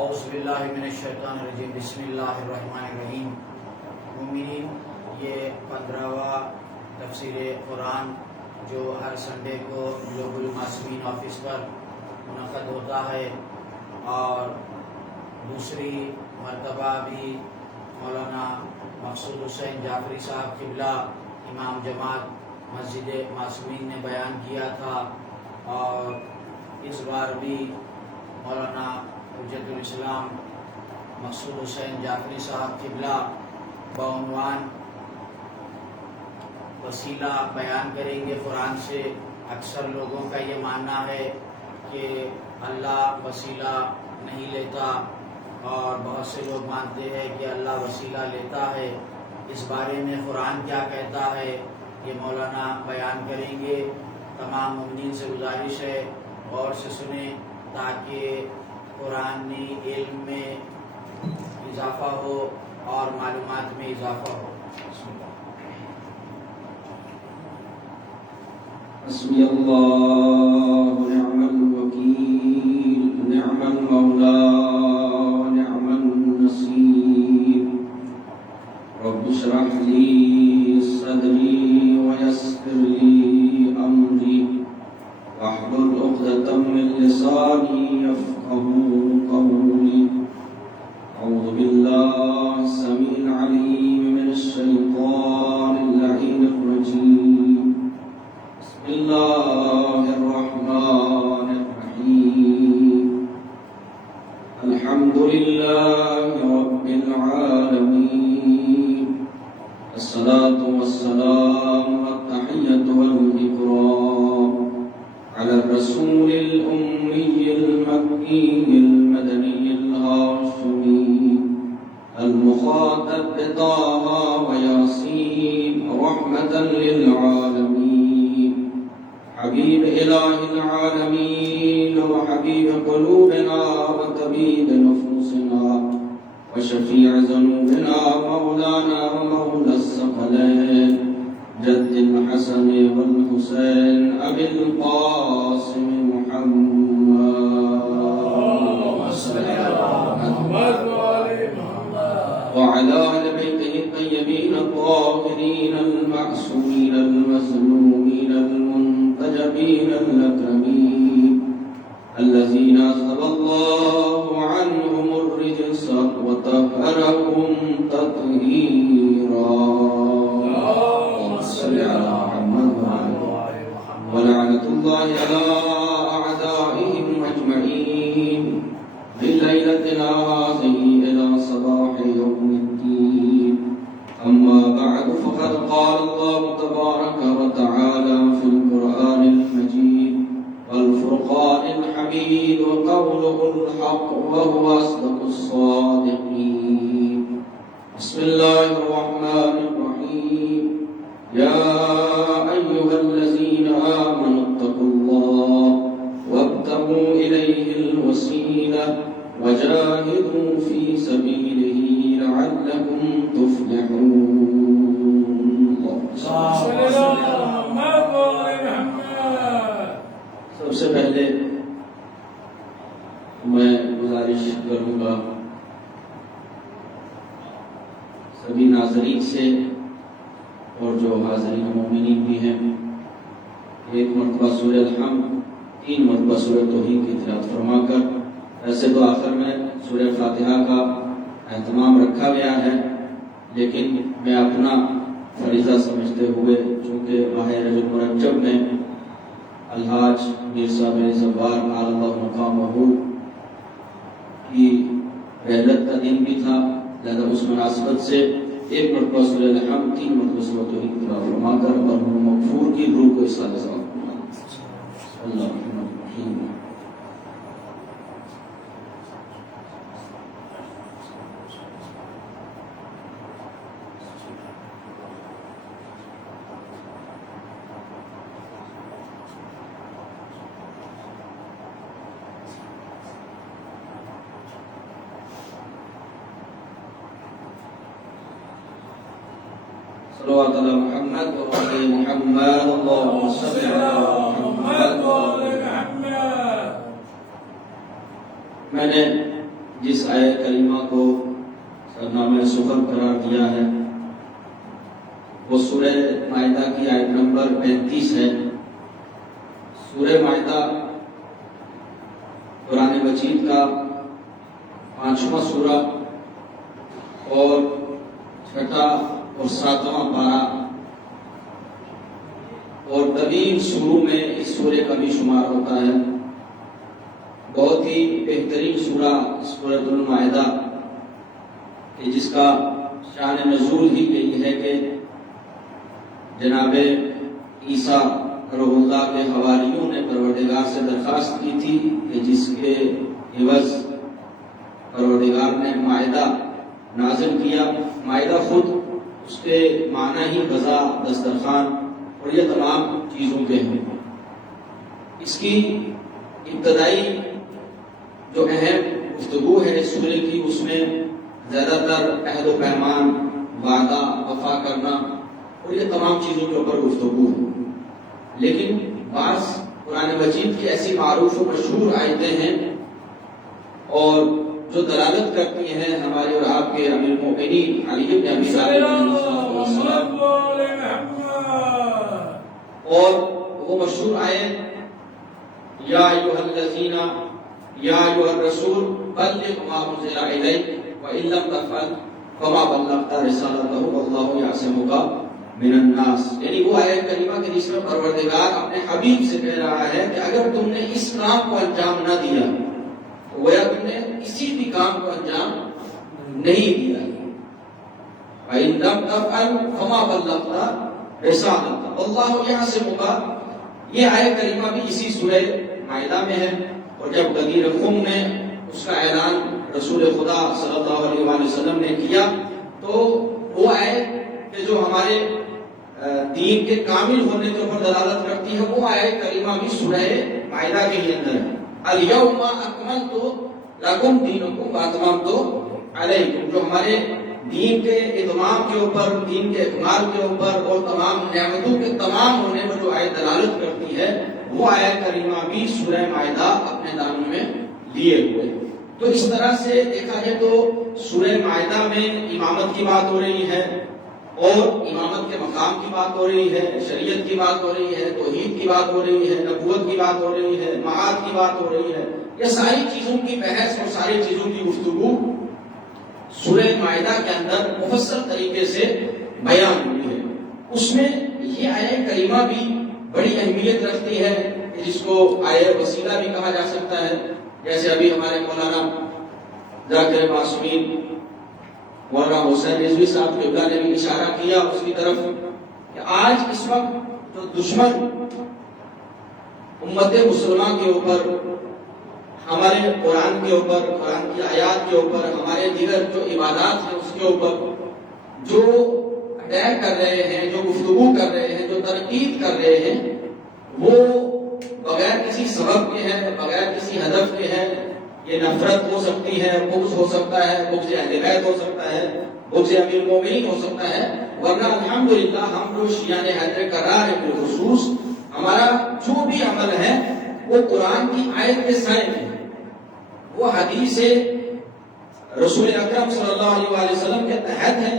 اعوذ باللہ من الشیطان الرجیم بسم اللہ الرحمن الرحیم۔ مومنین، یہ 15واں تفسیر قرآن جو ہر سنڈے کو لوگ المعصومین آفس پر منعقد ہوتا ہے، اور دوسری مرتبہ بھی مولانا مقصود حسین جعفری صاحب قبلہ امام جماعت مسجد معصومین نے بیان کیا تھا، اور اس بار بھی مولانا حجت الاسلام مقصود حسین جعفری صاحب قبلہ بعنوان وسیلہ بیان کریں گے قرآن سے۔ اکثر لوگوں کا یہ ماننا ہے کہ اللہ وسیلہ نہیں لیتا، اور بہت سے لوگ مانتے ہیں کہ اللہ وسیلہ لیتا ہے۔ اس بارے میں قرآن کیا کہتا ہے یہ مولانا بیان کریں گے۔ تمام مومنین سے گزارش ہے غور سے سنیں تاکہ قرآنی علم میں اضافہ ہو اور معلومات میں اضافہ ہو۔ حسبی اللہ نعم الوکیل نعم المولا نعم النصیر۔ رب اشرح لی صدری ویسر لی امری واحلل عقدۃ من لسانی یفقهوا قولی۔ اعوذ باللہ السمیع العلیم من الشیطان اللعین الرجیم۔ بسم اللہ الرحمن الرحیم۔ الحمد للہ رب العالمین، الصلاة والسلام والتحیۃ والإکرام على الرسول الأمي المكي المدني الهاشمي المخاطب بطه وياسين رحمة للعالمين، حبيب إله العالمين وحبيب قلوبنا وطبيب نفوسنا وشفيع ذنوبنا مولانا ومولى الثقلين جد الحسن والحسين أبي القاسم محمد وعلى آل بيته الطيبين الطاهرين المعصومين المظلومين المنتجبين الأكرمين الذين أذهب الله عنهم الرجس وطهرهم تطهيرا۔ ولعنة الله على أعدائهم أجمعين من ليلتنا هذه إلى صباح يوم الدين، أما بعد فقد قال الله تبارك وتعالى في القرآن المجيد والفرقان الحميد وقوله الحق وهو أصدق الصادقين۔ بسم الله الرحمن الرحيم۔ يا أيها الذين آمنوا اتقوا الله وابتغوا إليه الوسيلة وجاهدوا في سبيله لعلكم تفلحون۔ سب سے پہلے میں گزارش کروں گا سبھی ناظرین سے اور جو حاضرین مومنین بھی ہیں، ایک مرتبہ سورہ الحمد، 3 مرتبہ سورہ توحید کی تلاوت فرما کر، ایسے تو آخر میں سورہ فاتحہ کا اہتمام رکھا گیا ہے، لیکن میں اپنا فریضہ سمجھتے ہوئے چونکہ ماہ رجب المرجب میں الحاج میر صاحب زبار علی اللہ مقامہ کی رحلت کا دن بھی تھا، لہذا اس مناسبت سے ایک مرتبہ سورہ الحمد، 3 مرتبہ سورہ توحید کی تلاوت فرما کر مرحوم مغفور کی روح کو اصلاح ثواب اللہ الرحیم۔ صلوات علی محمد و علی محمد، اللہم صل علی محمد و علی محمد۔ میں نے جس آیت کریمہ کو سرنامہ سفر قرار دیا ہے وہ سورہ مائدہ کی آیت نمبر 35 ہے۔ سورہ مائدہ قرآن مجید کا 5واں سورہ اور 6واں اور 7واں پارہ اور طویل سوروں میں اس سورے کا بھی شمار ہوتا ہے۔ بہت ہی بہترین سورہ سورۃ المائدہ کہ جس کا شان نزول ہی یہی ہے کہ جناب عیسیٰ روح اللہ کے حواریوں نے پروردگار سے درخواست کی تھی کہ جس کے عوض پروردگار نے مائدہ نازل کیا۔ مائدہ خود اس کے معنی ہی غذا، دسترخوان اور یہ تمام چیزوں کے ہیں۔ اس کی ابتدائی جو اہم گفتگو ہے اس سورے کی، اس میں زیادہ تر عہد و پیمان، وعدہ، وفا کرنا اور یہ تمام چیزوں کے اوپر گفتگو ہے۔ لیکن بعض قرآن مجید کی ایسی معروف و مشہور آیتیں ہیں اور جو دلالت کرتی ہیں ہمارے اور آپ کے امیر المؤمنین علی بن ابی طالب اور وہ مشہور آیت یا ایھا الذین یا ایھا الرسول بلغ ما انزل الیک وان لم تفعل فما بلغت رسالتہ واللہ یعصمک من الناس، یعنی وہ آیت کریمہ کہ جس میں پروردگار اپنے حبیب سے کہہ رہا ہے کہ اگر تم نے اس کام کو انجام نہ دیا تو گویا تم نے کسی بھی کام کو انجام نہیں دیا۔ فَإِن لَمْ تَفْعَلْ فَمَا بَلَّغْتَ رِسَالَتَهُ وَاللَّهُ يَعْصِمُكَ۔ یہ آیت کریمہ بھی اسی سورہ مائدہ میں ہے، اور جب غدیر خم نے اس کا اعلان رسول خدا صلی اللہ علیہ وآلہ وسلم نے کیا تو وہ آیت کہ جو ہمارے دین کے کامل ہونے کے اوپر دلالت کرتی ہے وہ آیت کریمہ بھی سورہ مائدہ کے ہی اندر ہے۔ الیوم اکملت لکم دینکم واتممت علیکم، جو ہمارے دین کے اتمام کے اوپر، دین کے اکمال کے اوپر اور تمام نعمتوں کے تمام ہونے پر جو آیت دلالت کرتی ہے وہ آیت کریمہ بھی سورہ مائدہ اپنے دامن میں لیے ہوئے۔ تو اس طرح سے دیکھا جائے تو سورہ مائدہ میں امامت کی بات ہو رہی ہے اور امامت کے مقام کی بات ہو رہی ہے، شریعت کی بات ہو رہی ہے، توحید کی بات ہو رہی ہے، نبوت کی بات ہو رہی ہے، معاد کی بات ہو رہی ہے۔ یہ ساری چیزوں کی بحث اور ساری چیزوں کی گفتگو سورہ مائدہ کے اندر مفصل طریقے سے بیان ہوئی ہے۔ اس میں یہ آیت کریمہ بھی بڑی اہمیت رکھتی ہے جس کو آیت وسیلہ بھی کہا جا سکتا ہے، جیسے ابھی ہمارے مولانا ذاکر معصومین مولانا حسین رضوی صاحب قبلہ نے بھی اشارہ کیا اس کی طرف کہ آج اس وقت جو دشمن امت مسلمان کے اوپر، ہمارے قرآن کے اوپر، قرآن کی آیات کے اوپر، ہمارے دیگر جو عبادات ہیں اس کے اوپر جو اٹیک کر رہے ہیں، جو گفتگو کر رہے ہیں، جو تنقید کر رہے ہیں، وہ بغیر کسی سبب کے ہیں، بغیر کسی ہدف کے ہیں۔ یہ نفرت ہو سکتی ہے، بغض ہو سکتا ہے، بغض اہل بیت ہو سکتا ہے، بغض امیر المومنین ہو سکتا ہے، ورنہ الحمدللہ ہم جو شیعہ حیدر کرار ہے بالخصوص ہمارا جو بھی عمل ہے وہ قرآن کی آیت کے سائے ہے، وہ حدیث رسول اکرم صلی اللہ علیہ وآلہ وسلم کے تحت ہے۔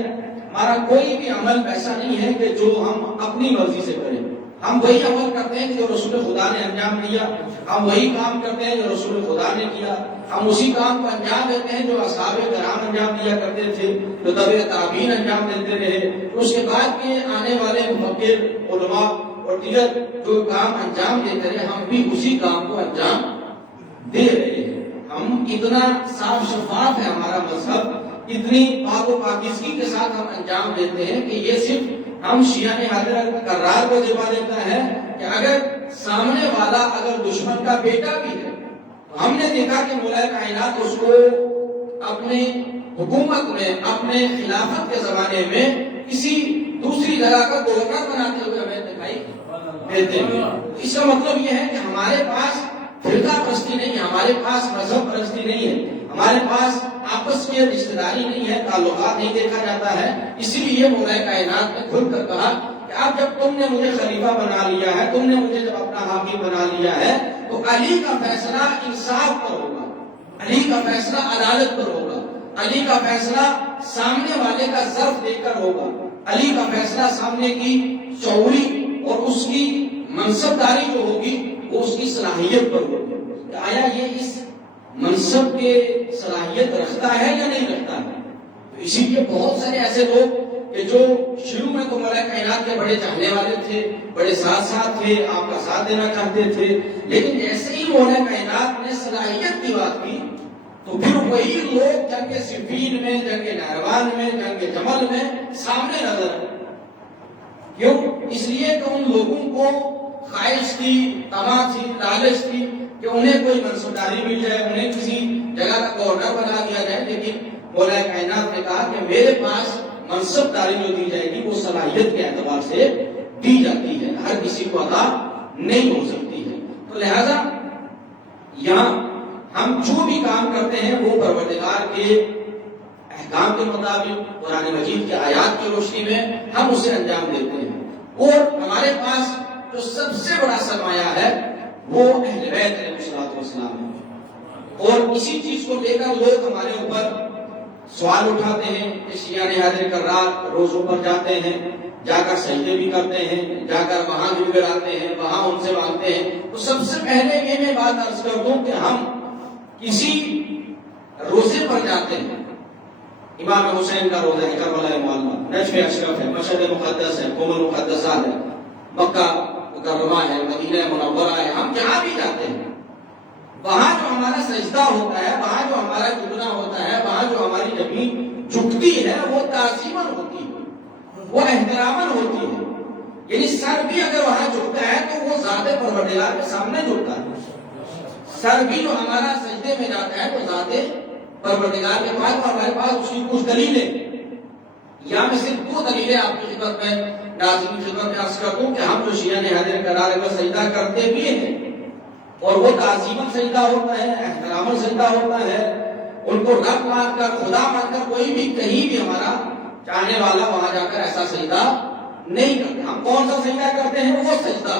ہمارا کوئی بھی عمل ایسا نہیں ہے کہ جو ہم اپنی مرضی سے کریں۔ ہم وہی عمل کرتے ہیں جو رسول خدا نے انجام دیا، ہم وہی کام کرتے ہیں جو رسول خدا نے کیا، ہم اسی کام کو انجام دیتے ہیں جو اصحاب کرام انجام دیا کرتے تھے، جو تبع تابعین انجام دیتے رہے۔ اس کے بعد کے آنے والے مفکر، علماء اور دیگر جو کام انجام دیتے رہے، ہم بھی اسی کام کو انجام دے رہے ہیں۔ ہم اتنا صاف شفاف ہے ہمارا مذہب، اتنی پاک و پاکیزگی کے ساتھ ہم انجام دیتے ہیں کہ یہ صرف ہم شیعہ حیدر کرار کو جبا دیتا ہے کہ اگر سامنے والا اگر دشمن کا بیٹا بھی ہے تو ہم نے دیکھا کہ مولا کائنات اس کو اپنے حکومت میں، اپنے خلافت کے زمانے میں کسی دوسری جگہ کا گورنر بناتے ہوئے ہمیں دکھائی دیتے ہیں۔ اس کا مطلب یہ ہے کہ ہمارے پاس فرقہ پرستی نہیں ہے، ہمارے پاس مذہب پرستی نہیں ہے، ہمارے پاس آپس میں رشتہ داری نہیں ہے، تعلقات نہیں دیکھا جاتا ہے۔ اسی لیے مولا کائنات نے کھل کر کہا کہ اب جب تم نے مجھے خلیفہ بنا لیا ہے، تم نے مجھے جب اپنا حاکم بنا لیا ہے تو علی کا فیصلہ انصاف پر ہوگا، علی کا فیصلہ عدالت پر ہوگا، علی کا فیصلہ سامنے والے کا ظرف دیکھ کر ہوگا، علی کا فیصلہ سامنے کی شعوری اور اس کی منصبداری جو ہوگی وہ اس کی صلاحیت پر ہوگی کہ آیا یہ اس منصب کے صلاحیت رکھتا ہے یا نہیں رکھتا ہے۔ تو اسی لیے بہت سارے ایسے لوگ کہ جو شروع میں تو مولا کائنات کے بڑے چاہنے والے تھے، بڑے ساتھ تھے، آپ کا ساتھ دینا چاہتے تھے، لیکن جیسے ہی مولا کائنات نے صلاحیت کی بات کی تو پھر وہی لوگ جنگ صفین میں، جنگ نہروان میں، جنگ جمل میں سامنے نظر آئے۔ کیوں؟ اس لیے کہ ان لوگوں کو خواہش تھی، طمع تھی، لالچ تھی کہ انہیں کوئی منصبداری مل جائے، انہیں کسی جگہ کا گورنر بنا دیا جائے، لیکن مولا کائنات نے کہا کہ میرے پاس منصبداری جو دی جائے گی وہ صلاحیت کے اعتبار سے دی جاتی ہے، ہر کسی کو عطا نہیں ہو سکتی ہے۔ تو لہذا یہاں ہم جو بھی کام کرتے ہیں وہ پروردگار کے احکام کے مطابق، قرآن مجید کے آیات کی روشنی میں ہم اسے انجام دیتے ہیں، اور ہمارے پاس جو سب سے بڑا سرمایہ ہے وہ اہل بیت علیہ الصلوۃ والسلام ہے، اور اسی چیز کو لے کر لوگ ہمارے اوپر سوال اٹھاتے ہیں کہ شیعہ نہاد کرار روزوں پر جاتے ہیں، جا کر سجدے بھی کرتے ہیں، جا کر وہاں بھی گڑاتے ہیں، وہاں ان سے مانگتے ہیں۔ تو سب سے پہلے یہ میں بات عرض کر دوں کہ ہم کسی روزے پر جاتے ہیں، امام حسین کا روزہ ہے، کربلا معلیٰ، نجف اشرف ہے، مشہد مقدس ہے، قوم المقدسات ہے، مکہ مکرمہ ہے، مدینہ منورہ ہے، ہم جہاں بھی جاتے ہیں وہاں جو ہمارا سجدہ ہوتا ہے، وہاں جو ہمارا جھکنا ہوتا ہے، وہاں جو ہماری زمین جھکتی ہے وہ تعظیماً ہوتی ہے، وہ احتراماً ہوتی ہے، یعنی سر بھی اگر وہاں جھکتا ہے تو وہ ذات پروردگار کے سامنے جھکتا ہے، سر بھی جو ہمارا سجدے میں جاتا ہے وہ ذات پروردگار کے پاس، اور ہمارے پاس اس کی کچھ دلیلیں، یا میں صرف 2 دلیلیں آپ کی خدمت میں ناظرین کی خدمت میں عرض کر دوں کہ ہم جو شیعہ نہاد کرار میں سجدہ کرتے بھی ہیں اور وہ تعظیماً سجدہ ہوتا ہے، احتراماً سجدہ ہوتا ہے، ان کو رب مان کر، خدا مان کر کوئی بھی کہیں بھی ہمارا چاہنے والا وہاں جا کر ایسا سجدہ نہیں کرتے۔ ہم کون سا سجدہ کرتے ہیں؟ وہ سجدہ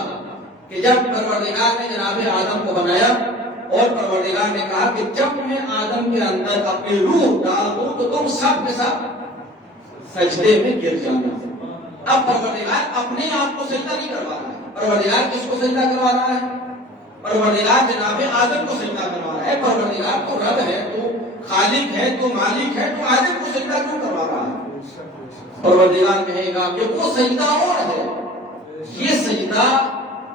کہ جب پروردگار نے جناب آدم کو بنایا اور پروردگار نے کہا کہ جب میں آدم کے اندر اپنی روح ڈال دوں تو تم سب کے ساتھ سجدے میں گر جانا۔ اب پروردگار اپنے آپ کو سجدہ نہیں کروا رہا ہے، پروردگار کس کو سجدہ کروا رہا ہے؟ پروردگار جناب آدم کو سجدہ کروا رہا ہے۔ پروردگار تو رب ہے، تو خالق ہے، تو مالک ہے، تو آدم کو سجدہ کیوں کروا رہا ہے؟ پروردگار کہے گا کہ وہ سجدہ اور ہے، یہ سجدہ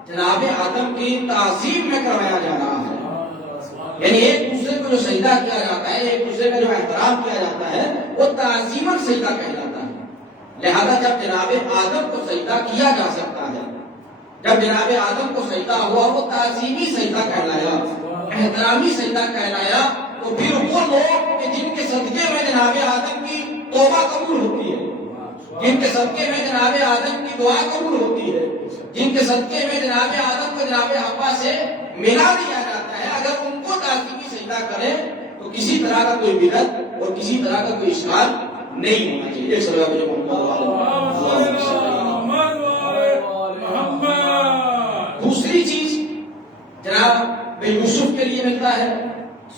جناب آدم کی تعظیم میں کروایا جا رہا ہے، یعنی ایک دوسرے کو جو سجدہ کیا جاتا ہے، ایک دوسرے کا جو احترام کیا جاتا ہے وہ تعظیماً سجدہ کہلاتا ہے۔ لہذا جب جناب آدم کو سجدہ کیا جا سکتا ہے، جب جناب آدم کو سجدہ ہوا وہ تعظیمی سجدہ کہلایا، احترامی سجدہ کہلایا، تو پھر وہ لوگ کہ جن کے صدقے میں جناب آدم کی توبہ قبول ہوتی ہے، جن کے صدقے میں جناب آدم کی دعا قبول ہوتی ہے، جن کے صدقے میں جناب آدم کو جناب حوا سے ملا دیا جاتا ہے، اگر ان کو تعظیمی سجدہ کریں تو کسی طرح کا کوئی بدعت اور کسی طرح کا کوئی اشکال نہیں ہونا چاہیے۔ ایک سلام علیہ محمد۔ دوسری چیز جناب یوسف کے لیے ملتا ہے،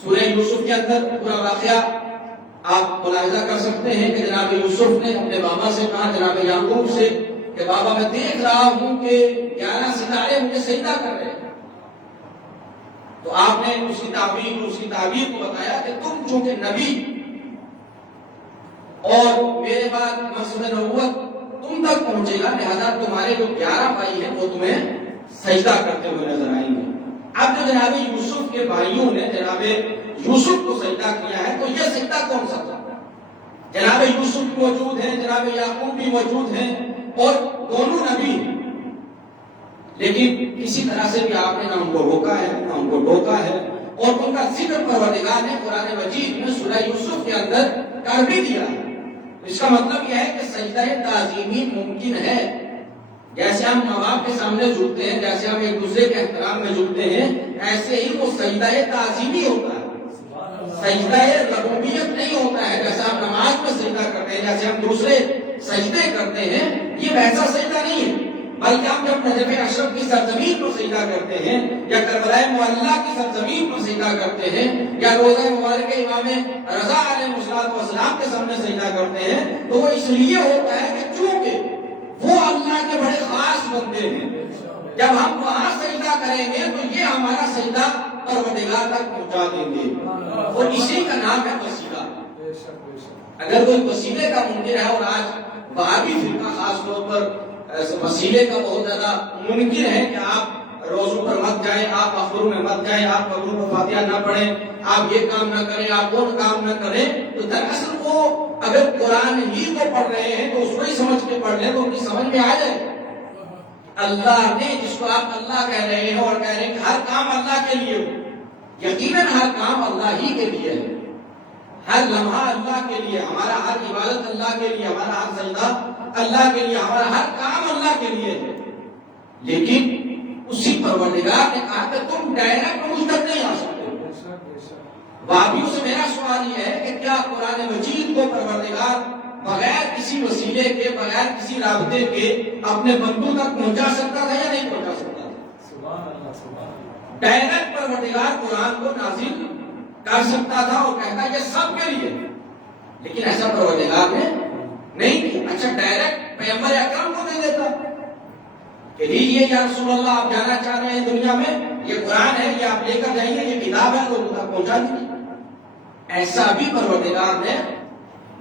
سورہ یوسف کے اندر پورا واقعہ آپ ملاحظہ کر سکتے ہیں کہ جناب یوسف نے اپنے بابا سے کہا، جناب یعقوب سے، کہ بابا میں دیکھ رہا ہوں کہ 11 ستارے مجھے سجدہ کر رہے ہیں۔ تو آپ نے اس کی تعبیر کو بتایا کہ تم چونکہ نبی اور میرے بعد منصب نبوت تم تک پہنچے گا، لہذا تمہارے جو 11 بھائی ہیں وہ تمہیں سجدہ کرتے ہوئے نظر آئیں گے۔ اب جو جناب یوسف کے بھائیوں نے جناب یوسف کو سجدہ کیا ہے، تو یہ سجدہ کون سا تھا؟ جناب یوسف بھی موجود ہیں، جناب یعقوب بھی موجود ہیں، اور دونوں نبی ہیں، لیکن کسی طرح سے بھی آپ نے نہ ان کو روکا ہے نہ ان کو ٹوکا ہے، اور ان کا ذکر پروردگار نے قرآن مجید میں سورہ یوسف کے اندر کر بھی دیا ہے۔ اس کا مطلب یہ ہے کہ سجدہ تعظیمی ممکن ہے، جیسے ہم ماں باپ کے سامنے جھکتے ہیں، جیسے ہم ایک دوسرے کے احترام میں جھکتے ہیں، ایسے ہی وہ سجدہ تعظیمی ہوتا ہے، سجدہ ربوبیت نہیں ہوتا ہے۔ جیسے ہم نماز میں سجدہ کرتے ہیں، جیسے ہم دوسرے سجدے کرتے ہیں، یہ ویسا سجدہ نہیں ہے، بلکہ ہم جب نجف اشرف کی سرزمین پر سجدہ کرتے ہیں یا کربلا معلیٰ کی سرزمین پر سجدہ کرتے ہیں یا روضہ مبارک امام رضا علیہ السلام کے سامنے سجدہ کرتے ہیں تو وہ اس لیے ہوتا ہے کہ چونکہ وہ اللہ کے بڑے خاص بندے ہیں. جب ہم وہاں سجدہ کریں گے تو یہ ہمارا سجدہ پروردگار تک پہنچا دیں گے اور اسی کا نام ہے وسیلہ. اگر کوئی وسیلے کا منکر ہے اور آج وہابی فرقہ خاص طور پر وسیلے کا بہت زیادہ منکر ہے کہ آپ روزوں پر مت جائیں, آپ مقبروں میں مت جائیں, آپ قبروں پر فاتحہ نہ پڑھیں, آپ یہ کام نہ کریں, آپ وہ کام نہ کریں, تو دراصل وہ اگر قرآن ہی کو پڑھ رہے ہیں تو اس کو ہی سمجھ کے پڑھ لیں تو ان کی سمجھ میں آ جائے. اللہ نے جس کو آپ اللہ کہہ رہے ہیں اور کہہ رہے ہیں کہ ہر کام اللہ کے لیے ہو, یقیناً ہر کام اللہ ہی کے لیے ہے, ہر لمحہ اللہ کے لیے, ہمارا ہر عبادت اللہ کے لیے, ہمارا ہر سجدہ اللہ کے لیے, ہمارا ہر کام اللہ کے لیے ہے. لیکن اسی پروردگار نے کہا کہ تم ڈائریکٹ مجھ تک نہیں آ سکتے. وابیوں سے میرا سوال یہ ہے کہ کیا قرآن مجید کو پروردگار بغیر کسی وسیلے کے, بغیر کسی رابطے کے اپنے بندوں تک پہنچا سکتا تھا یا نہیں پہنچا سکتا تھا؟ ڈائریکٹ پروردگار قرآن کو نازل کر سکتا تھا اور کہتا یہ سب کے لیے, لیکن ایسا پروردگار نے نہیں کیا. اچھا ڈائریکٹ پیغمبر اکرم کو دے دیتا کہ لیجیے یا رسول اللہ آپ جانا چاہ رہے ہیں دنیا میں, یہ قرآن ہے, یہ آپ لے کر جائیے, یہ کتاب ہے, لوگوں تک پہنچا دیجیے. ایسا بھی پروردگار نے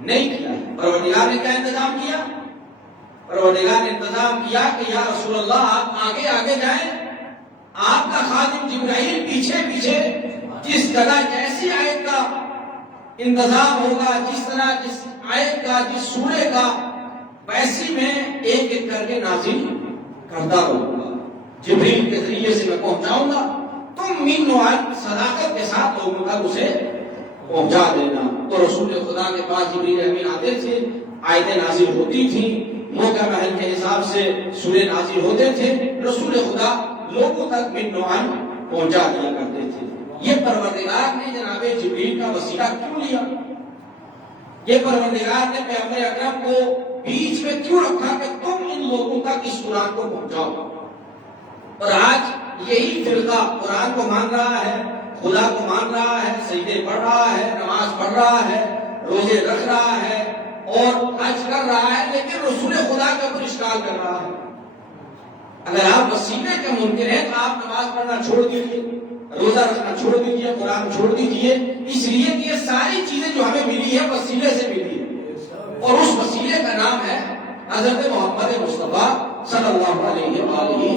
نہیں کیا. پروردگار نے کیا انتظام کیا؟ پروردگار نے انتظام کیا کہ یا رسول اللہ آپ آگے آگے جائیں, آپ کا خادم جبرائیل پیچھے پیچھے, جس جگہ جیسی آیت کا انتظام ہوگا, جس طرح جس آیت کا, جس سورے کا, ویسی میں ایک ایک کر کے نازل کرتا رہوں گا. جبریل کے ذریعے سے میں پہنچاؤں گا, تم من نوعات صداقت کے ساتھ لوگوں تک اسے پہنچا دینا. تو رسول خدا کے پاس جبریل امین آتے تھے, آیتیں نازل ہوتی تھیں, موقع محل کے حساب سے سورے نازل ہوتے تھے, رسول خدا لوگوں تک من نوعات پہنچا دیا کرتے تھے. یہ پروردگار نے جناب جبریل کا وسیلہ کیوں لیا؟ یہ پروردگار نے پیغمبر اکرم کو بیچ میں کیوں رکھا کہ تم ان لوگوں تک اس قرآن کو پہنچاؤ؟ اور آج یہی فرقہ قرآن کو مان رہا ہے, خدا کو مان رہا ہے, سجدے پڑھ رہا ہے, نماز پڑھ رہا ہے, روزے رکھ رہا ہے اور حج کر رہا ہے, لیکن رسول خدا کے اوپر اشکال کر رہا ہے. اگر آپ وسیلے کے منکر ہیں تو آپ نماز پڑھنا چھوڑ دیجیے, روزہ رکھنا چھوڑ دیجیے, قرآن چھوڑ دیجیے, اس لیے کہ یہ ساری چیزیں جو ہمیں ملی ہے وسیلے سے ملی ہے, اور اس وسیلے کا نام ہے حضرت محمد مصطفیٰ صلی اللہ علیہ وآلہ.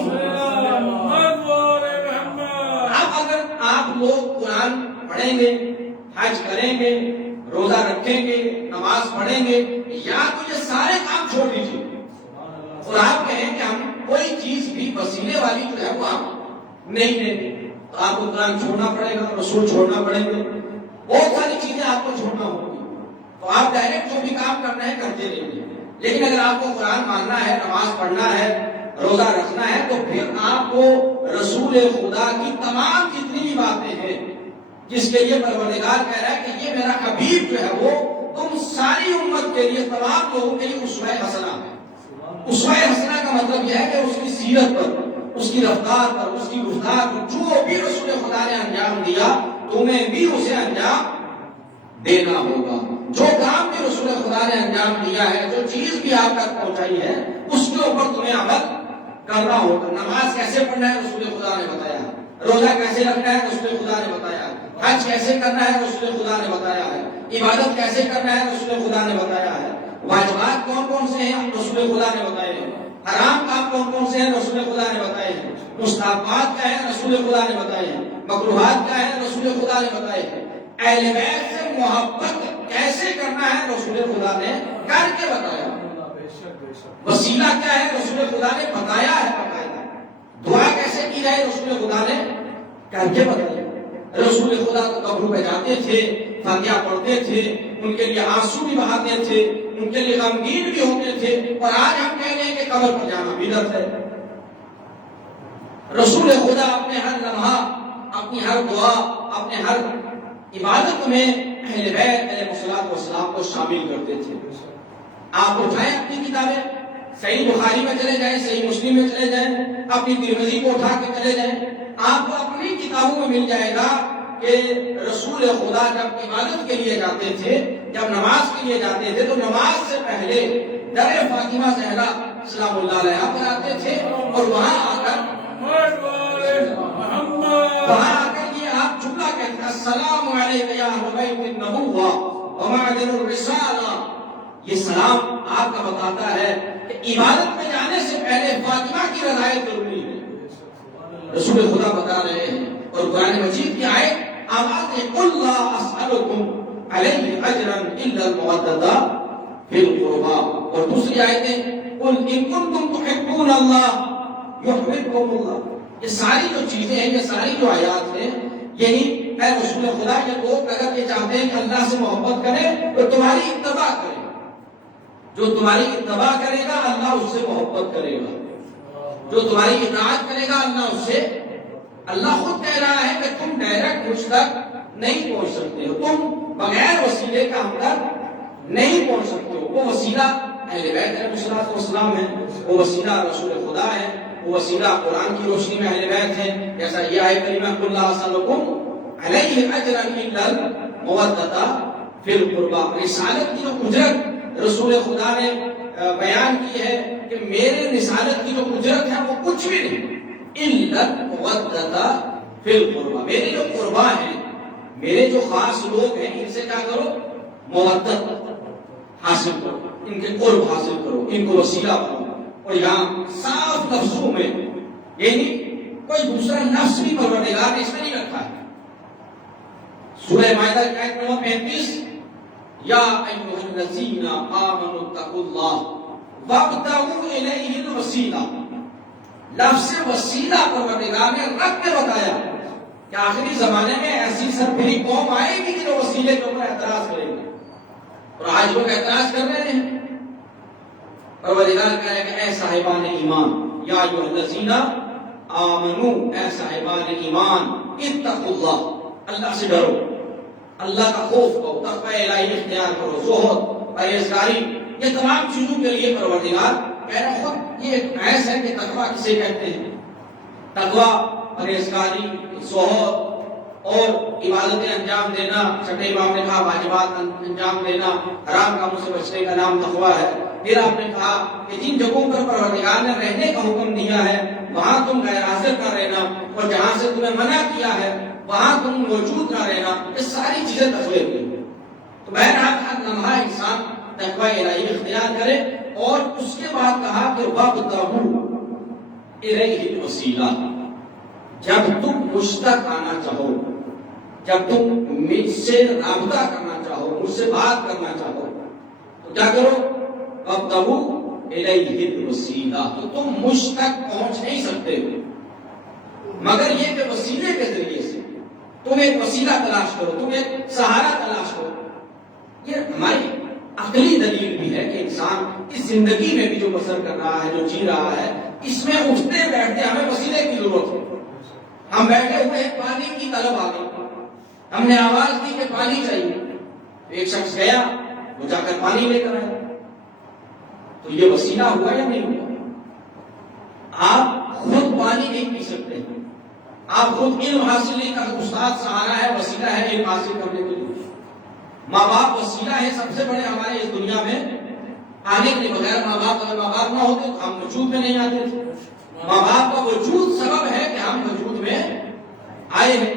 اب اگر آپ لوگ قرآن پڑھیں گے, حج کریں گے, روزہ رکھیں گے, نماز پڑھیں گے, یا تو یہ سارے کام چھوڑ دیجیے اور آپ کہیں کہ ہم کوئی چیز بھی وسیلے والی جو ہے وہ آپ نہیں لیں گے, تو آپ کو قرآن چھوڑنا پڑے گا, رسول چھوڑنا پڑیں گے, بہت ساری چیزیں آپ کو چھوڑنا ہوگی. تو آپ ڈائریکٹ جو بھی کام کرنا ہے کرتے رہیے, لیکن اگر آپ کو قرآن ماننا ہے, نماز پڑھنا ہے, روزہ رکھنا ہے, تو پھر آپ کو رسول خدا کی تمام جتنی بھی باتیں ہیں جس کے لیے پروردگار کہہ رہا ہے کہ یہ میرا حبیب جو ہے وہ تم ساری امت کے لیے, تمام لوگوں کے لیے اسوہ حسنہ ہے. اسوہ حسنہ کا مطلب یہ ہے کہ اس کی سیرت پر, اس کی رفتار پر, اس کی گفتار پر جو بھی رسول خدا نے انجام دیا تمہیں بھی اسے انجام دینا ہوگا. جو کام بھی رسول خدا نے انجام دیا ہے, جو چیز بھی آپ تک پہنچائی ہے, اس کے اوپر تمہیں عمل کرنا ہوگا. نماز کیسے پڑھنا ہے رسول خدا نے بتایا, روزہ کیسے رکھنا ہے رسول خدا نے بتایا, حج کیسے کرنا ہے رسول خدا نے بتایا ہے, عبادت کیسے کرنا ہے رسول خدا نے بتایا ہے, واجبات کون کون سے ہیں رسول خدا نے بتائے ہیں, حرام کام کون کون سے ہیں رسول خدا نے بتائے ہیں, مستحبات کیا ہے رسول خدا نے بتائے ہیں, مکروہات کیا ہے رسول خدا نے بتائے ہیں, اہل بیت سے محبت کیسے کرنا ہے رسول خدا نے کر کے بتایا, وسیلہ کیا ہے رسول خدا نے بتایا ہے, دعا کیسے کی جائے رسول خدا نے کر کے بتایا. رسول خدا تو قبروں پہ جاتے تھے, فاتحہ پڑھتے تھے, ان کے لیے آنسو بھی بہاتے تھے, ان کے لیے غمگین بھی ہوتے تھے, اور آج ہم کہہ رہے ہیں کہ قبر پر جانا بدعت ہے. رسول خدا اپنے ہر لمحہ, اپنی ہر دعا, اپنے ہر عبادت میں اہل بیت علیہ الصلوۃ والسلام کو شامل کرتے تھے. آپ اٹھائیں اپنی کتابیں, صحیح بخاری میں چلے جائیں، صحیح مسلم میں چلے جائیں، اپنی ترمذی کو اٹھا کے چلے جائیں، آپ کو اپنی کتابوں میں مل جائے گا کہ رسول خدا جب عبادت کے لیے جاتے تھے، جب نماز کے لیے جاتے تھے، تو نماز سے پہلے در فاطمہ زہرا سلام اللہ علیہا پر آتے تھے، اور وہاں آ کر یہ آپ جملہ کہتے ہیں السلام علیکم یا اہل بیت النبوہ ومعدن الرسالہ. یہ سلام آپ کا بتاتا ہے کہ عبادت میں جانے سے پہلے فاطمہ کی رضایت ضروری ہے. رسول خدا بتا رہے ہیں، اور قرآن مجید کی آیت آواز ہے قل لا اسألکم علیہ اجرا الا المودۃ فی القربى، اور دوسری آیتیں قل ان کنتم تحبون اللہ یحببکم اللہ. یہ ساری جو چیزیں ہیں، یہ ساری جو آیات ہیں، یہی اے رسول خدا یہ لوگ اگر یہ چاہتے ہیں کہ اللہ سے محبت کریں تو تمہاری اتباع کریں. جو تمہاری اتباع کرے گا اللہ اس سے محبت کرے گا، جو تمہاری اطاعت کرے گا اللہ اس سے. اللہ خود کہہ رہا ہے کہ تم ڈائریکٹ مجھ تک نہیں پہنچ سکتے ہو، تم بغیر وسیلے کا ہم تک نہیں پہنچ سکتے ہو. وہ وسیلہ اہل بیت علیہ السلام ہے، وہ وسیلہ رسول خدا ہے، وہ وسیلہ قرآن کی روشنی میں اہل بیت ہے. جیسا یہ آیت کریمہ قل لا اسألکم علیہ اجرا الا المودۃ فی القربى. رسالت کی جو اجرت رسول خدا نے بیان کی ہے کہ میرے رسالت کی جو اجرت ہے وہ کچھ بھی نہیں الا المودۃ فی القربى. میرے جو قربا ہیں، میرے جو خاص لوگ ہیں، ان سے کیا کرو؟ مودت حاصل کرو، ان کے قرب حاصل کرو، ان کو وسیلہ بناؤ. اور یہاں صاف لفظوں میں، یعنی کوئی دوسرا لفظ بھی پروردگار نے اس میں نہیں رکھا ہے. سورہ مائدہ کی آیت نمبر 35 یا ایھا الذین آمنوا اتقوا اللہ وابتغوا الیہ الوسیلہ. لفظ وسیلہ پروردگار نے رکھ کے بتایا کہ آخری زمانے میں ایسی سربری قوم آئے گی کہ جو وسیلے کے اوپر اعتراض کرے گی، اور آج لوگ اعتراض کر رہے ہیں. پروردگار کہہ رہے کہ اے صاحبان ایمان، یا ایھا الذین آمنوا، اے صاحبان ایمان، اتقوا اللہ، اللہ سے ڈرو، اللہ کا خوف کرو، تقوی الہی اختیار کرو، زہد، پرہیزگاری. یہ تمام چیزوں کے لیے پروردگار کہہ رہے خود یہ ایک بحث ہے کہ تقوی کسے کہتے ہیں. تقوی پرہیزگاری، زہد اور عبادتیں انجام دینا. چھٹے امام نے کہا واجبات انجام دینا، حرام کاموں سے بچنے کا نام تقوی ہے. پھر آپ نے کہا کہ جن جگہوں پر پروردگار نے رہنے کا حکم دیا ہے وہاں تم غیر حاضر نہ رہنا، اور جہاں سے تمہیں منع کیا ہے وہاں تم موجود نہ رہنا. یہ ساری چیزیں تقوی کی. تو بہرحال ہر لمحہ انسان تقوی الہی اختیار کرے. اور اس کے بعد کہا کہ وابتغوا الیہ الوسیلہ، جب تم مجھ تک آنا چاہو، جب تم مجھ سے رابطہ کرنا چاہو، مجھ سے بات کرنا چاہو، تو کیا کرو؟ وابتغوا الیہ الوسیلہ. تو تم مجھ تک پہنچ نہیں سکتے مگر یہ کہ وسیلے کے ذریعے سے تم ایک وسیلہ تلاش کرو، تم ایک سہارا تلاش کرو. یہ ہماری عقلی دلیل بھی ہے کہ انسان اس زندگی میں بھی جو بسر کر رہا ہے، جو جی رہا ہے، اس میں اٹھتے بیٹھتے ہمیں وسیلے کی ضرورت ہے. ہم بیٹھے ہوئے پانی کی طلب آ گئی، ہم نے آواز دی کہ پانی چاہیے، ایک شخص گیا، وہ جا کر پانی لے کر آیا. تو یہ وسیلہ ہوا یا نہیں ہوا؟ آپ خود پانی نہیں پی سکتے، آپ خود علم حاصل نہیں کر، استاد سہارا ہے، وسیلہ ہے علم حاصل کرنے کے لیے. ماں باپ وسیلہ ہے سب سے بڑے ہمارے اس دنیا میں آنے کے لیے. بغیر ماں باپ، اگر ماں باپ نہ ہوتے تو ہم وجود میں نہیں آتے تھے. ماں باپ کا وجود سبب ہے کہ ہم وجود میں آئے ہیں.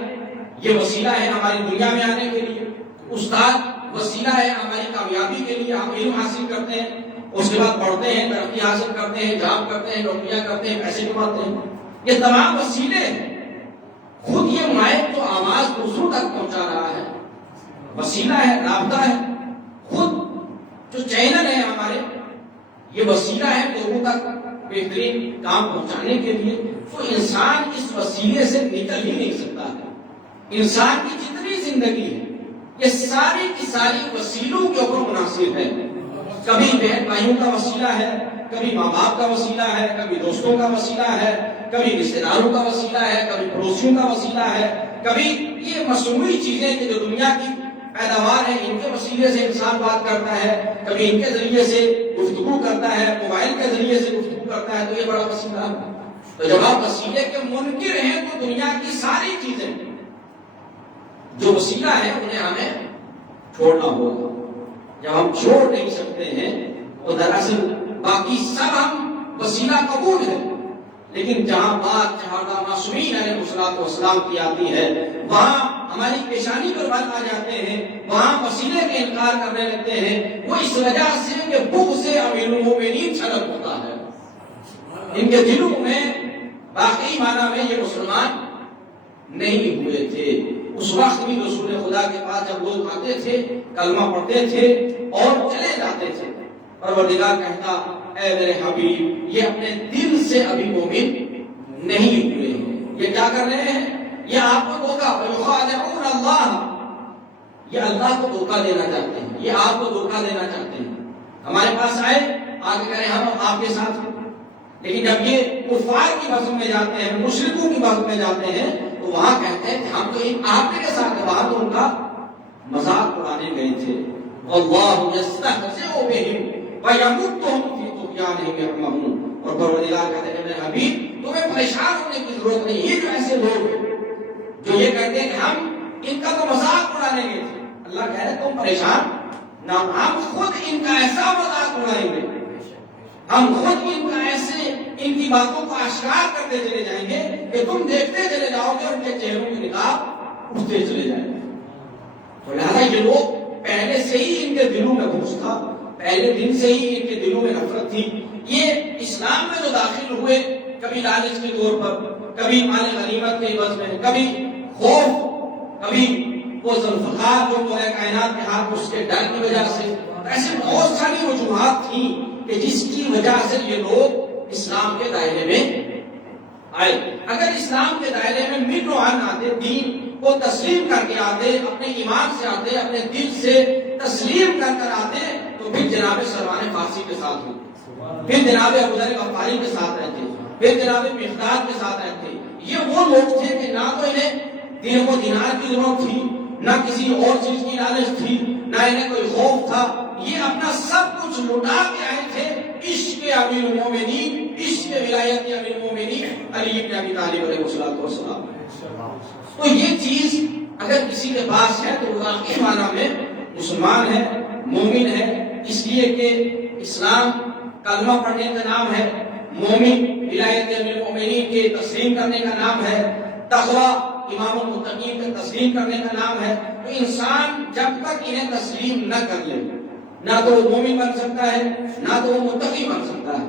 یہ وسیلہ ہے ہماری دنیا میں آنے کے لیے. استاد وسیلہ ہے ہماری کامیابی کے لیے. ہم علم حاصل کرتے ہیں، اس کے بعد پڑھتے ہیں، ترقی حاصل کرتے ہیں، جاب کرتے ہیں، نوکریاں کرتے ہیں، پیسے کماتے ہیں. یہ تمام وسیلے ہیں. خود یہ مائک جو آواز دوسروں تک پہنچا رہا ہے وسیلہ ہے، رابطہ ہے. خود جو چینل ہے ہمارے، یہ وسیلہ ہے لوگوں تک بہترین کام پہنچانے کے لیے. تو انسان اس وسیلے سے نکل ہی نہیں سکتا ہے. انسان کی جتنی زندگی ہے یہ ساری کی ساری وسیلوں کے اوپر منحصر ہے. کبھی بہن بھائیوں کا وسیلہ ہے، کبھی ماں باپ کا وسیلہ ہے، کبھی دوستوں کا وسیلہ ہے، کبھی رشتے داروں کا وسیلہ ہے، کبھی پڑوسیوں کا وسیلہ ہے، کبھی یہ مصنوعی چیزیں کہ جو دنیا کی پیداوار ہے، ان کے وسیلے سے انسان بات کرتا ہے، کبھی ان کے ذریعے سے گفتگو کرتا ہے، موبائل کے ذریعے سے گفتگو کرتا ہے، تو یہ بڑا وسیلہ ہے۔ تو جب آپ وسیلے کے منکر ہیں تو دنیا کی ساری چیزیں جو وسیلہ ہے انہیں ہمیں چھوڑنا ہوگا۔ جب ہم چھوڑ نہیں سکتے ہیں تو دراصل باقی سب ہم وسیلہ قبول ہے، لیکن جہاں بات جہاں معصومین علیہ الصلوۃ والسلام کی آتی ہے وہاں ہماری پیشانی پر بات آ جاتے ہیں، وہاں وسیلے کے انکار کرنے لگتے ہیں۔ وہ اس وجہ سے کہ بغض امیر المومنین چھلک ہوتا ہے، ان کے دلوں میں باقی معنی میں یہ مسلمان نہیں ہوئے تھے۔ اس وقت بھی رسول خدا کے پاس جب لوگ آتے تھے، کلمہ پڑھتے تھے اور چلے جاتے تھے، پروردگار کہتا اے میرے حبیب یہ اپنے دل سے ابھی مومن نہیں ہوئے ہیں، یہ کیا کر رہے ہیں؟ یہ آپ کو دھوکہ، وَيُخَادِعُونَ اللَّهَ، یہ اللہ کو دھوکہ دینا چاہتے ہیں، یہ آپ کو دھوکہ دینا چاہتے ہیں۔ ہمارے پاس آئے آگے کہیں ہم آپ کے ساتھ ہیں، لیکن جب یہ کفار کی بحث میں جاتے ہیں، مشرکوں کی بحث میں جاتے ہیں تو وہاں کہتے ہیں کہ ہم تو آپ کے ساتھ ہیں، وہاں تو ان کا مذاق اڑانے گئے تھے۔ وَاللَّهُ يَسْتَهْزِئُ بِهِمْ وَيَمُدُّهُمْ فِي طُغْيَانِهِمْ يَعْمَهُونَ۔ اور پروردگار کہتے ہیں میرے حبیب تمہیں پریشان ہونے کی ضرورت نہیں، یہ جو ایسے لوگ ہیں جو یہ کہتے ہیں کہ ہم ان کا تو مذاق اڑانے گئے تھے، اللہ کہہ رہے تم پریشان نہ، ہم خود ان کا ایسا مذاق اڑائیں گے، ہم خود ان کا ایسے ان کی باتوں کو اشکار کرتے چلے جائیں گے کہ تم دیکھتے چلے جاؤ گے، ان کے چہروں کی نقاب اٹھتے چلے جائیں گے۔ تو لہٰذا یہ لوگ پہلے سے ہی ان کے دلوں میں بغض تھا، پہلے دن سے ہی ان کے دلوں میں نفرت تھی۔ یہ اسلام میں جو داخل ہوئے کبھی لالچ کے طور پر، کبھی مال غنیمت کے عوض میں، کبھی خوف، کبھی وہ ذوالفقار جو مولا کائنات کے ہاتھ اس کے ڈر کی وجہ سے، ایسے بہت ساری وجوہات تھیں کہ جس کی وجہ سے یہ لوگ اسلام کے دائرے میں آئے۔ اگر اسلام کے دائرے میں ملوان آتے، دین کو تسلیم کر کے آتے، اپنے ایمان سے آتے، اپنے دل سے تسلیم کر آتے، تو پھر جناب سلمان فارسی کے ساتھ ہوتے، پھر جناب ابوذر غفاری کے ساتھ رہتے، پھر جناب مقداد کے ساتھ رہتے۔ یہ وہ لوگ تھے کہ نہ تو انہیں دین و دینار کی ضرورت تھی، نہ کسی اور چیز کی لالچ تھی، نہ انہیں کوئی خوف تھا، یہ اپنا سب کچھ لٹا کے آئے تھے عشق امیر المومنین، عشق ولایت امیر المومنین علی بن ابی طالب علیہ السلام۔ تو یہ چیز اگر کسی کے پاس ہے تو وہ واقعی معنی میں مسلمان ہے، مومن ہے، اس لیے کہ اسلام کلمہ پڑھنے کا نام ہے، مومن ولایت امیر المومنین کے تسلیم کرنے کا نام ہے، تقویٰ امام المتقین کا تسلیم کرنے کا نام ہے۔ تو انسان جب تک انہیں تسلیم نہ کر لے نہ تو وہ مومن بن سکتا ہے، نہ تو وہ متقی بن سکتا ہے۔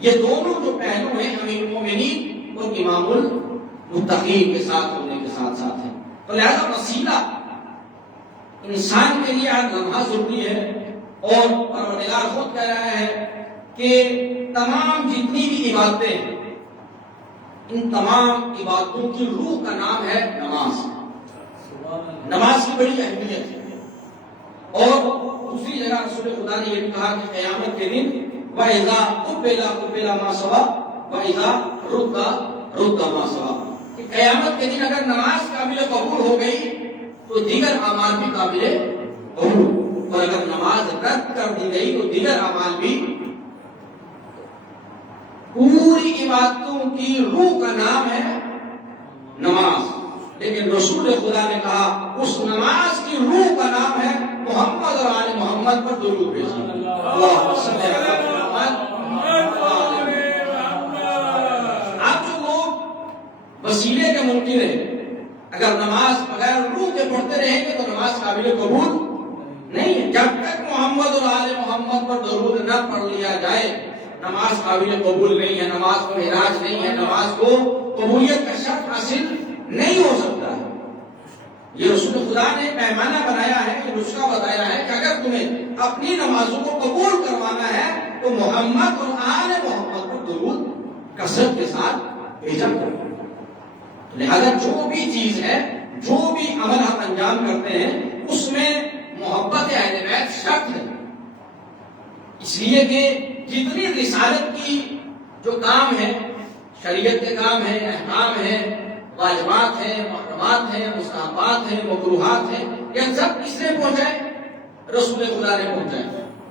یہ دونوں جو پہلو ہیں امیر المومنین اور امام المتقین کے ساتھ ہونے کے ساتھ ساتھ ہیں۔ تو لہذا وسیلہ انسان کے لیے ہر لمحہ ضروری ہے، اور پروردگار خود کہہ رہا ہے کہ تمام جتنی بھی عبادتیں ہیں، ان تمام عبادتوں کی روح کا نام ہے نماز۔ نماز کی بڑی اہمیت ہے، اور دوسری جگہ رسول خدا نے یہ بھی کہا کہ قیامت کے دن وَإِذَا قُبِّلَ مَا سَوَى وَإِذَا رُدَّ مَا سَوَى، کہ قیامت کے دن اگر نماز قابل قبول ہو گئی تو دیگر اعمال بھی قابل قبول، اور اگر نماز رد کر دی گئی تو دیگر اعمال بھی۔ پوری عبادتوں کی روح کا نام ہے نماز، لیکن رسول خدا نے کہا اس نماز کی روح کا نام ہے محمد اور آل محمد پر درود بھیجنا۔ اللہم صلی علی محمد۔ آپ جو لوگ وسیلے کے منکر ہیں، اگر نماز بغیر روح کے پڑھتے رہیں گے تو نماز قابل قبول نہیں ہے۔ جب تک محمد اور آل محمد پر درود نہ پڑھ لیا جائے نماز قابل قبول نہیں ہے، نماز کو معراج نہیں ہے، نماز کو قبولیت کا شرط حاصل نہیں ہو سکتا ہے۔ یہ رسول خدا نے پیمانہ بنایا ہے، یہ نسخہ بتایا ہے کہ اگر تمہیں اپنی نمازوں کو قبول کروانا ہے تو محمد اور آل محمد پر درود کثرت کے ساتھ بھیجا کرو۔ لہذا جو بھی چیز ہے، جو بھی عمل ہم انجام کرتے ہیں، اس میں محبت اہل بیت شرط ہے، اس لیے کہ جتنی رسالت کی جو کام ہے، شریعت کے کام ہے، احکام ہے، واجبات ہیں، محرمات محرمات ہیں، مستحبات ہیں، مکروہات ہیں، یہ سب کس نے پہنچائے؟ رسول خدا نے پہنچائے۔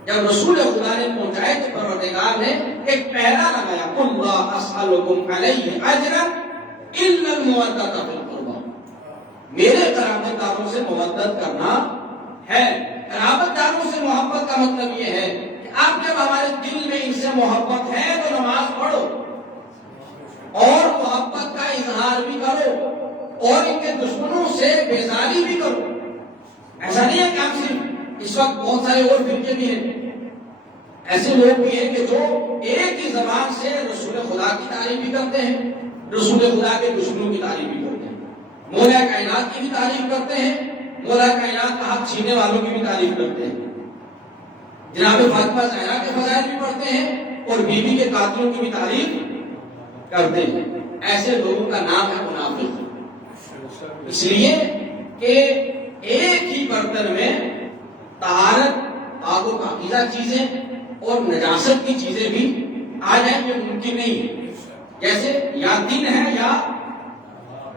جب رسول خدا نے پہنچائے تو پروردگار نے ایک پہرا لگایا، قُل لَا أَسْأَلُكُمْ عَلَيْهِ أَجْرًا إِلَّا الْمَوَدَّةَ فِي الْقُرْبَىٰ، میرے قرابت داروں سے مودت کرنا ہے۔ قرابت داروں سے محبت کا مطلب یہ ہے کہ آپ جب ہمارے دل میں ان سے محبت ہے تو نماز پڑھو اور محبت کا اظہار بھی کرو اور ان کے دشمنوں سے بیزاری بھی کرو۔ ایسا نہیں ہے کہ آپ صرف، اس وقت بہت سارے اور فرقے بھی ہیں، ایسے لوگ بھی ہیں کہ جو ایک ہی زبان سے رسول خدا کی تعریف بھی کرتے ہیں، رسول خدا کے دشمنوں کی تعریف بھی کرتے ہیں، مولا کائنات کی بھی تعریف کرتے ہیں، مولا کائنات کا حق چھینے والوں کی بھی تعریف کرتے ہیں، جناب فاطمہ زہرا کے فضائل بھی پڑھتے ہیں اور بیوی کے قاتلوں کی بھی تعریف کرتے ہیں۔ ایسے لوگوں کا نام ہے منافق، اس لیے کہ ایک ہی برتن میں طہارت، پاک و پاکیزہ چیزیں اور نجاست کی چیزیں بھی آ جائیں، یہ ممکن نہیں۔ جیسے یا دن ہے یا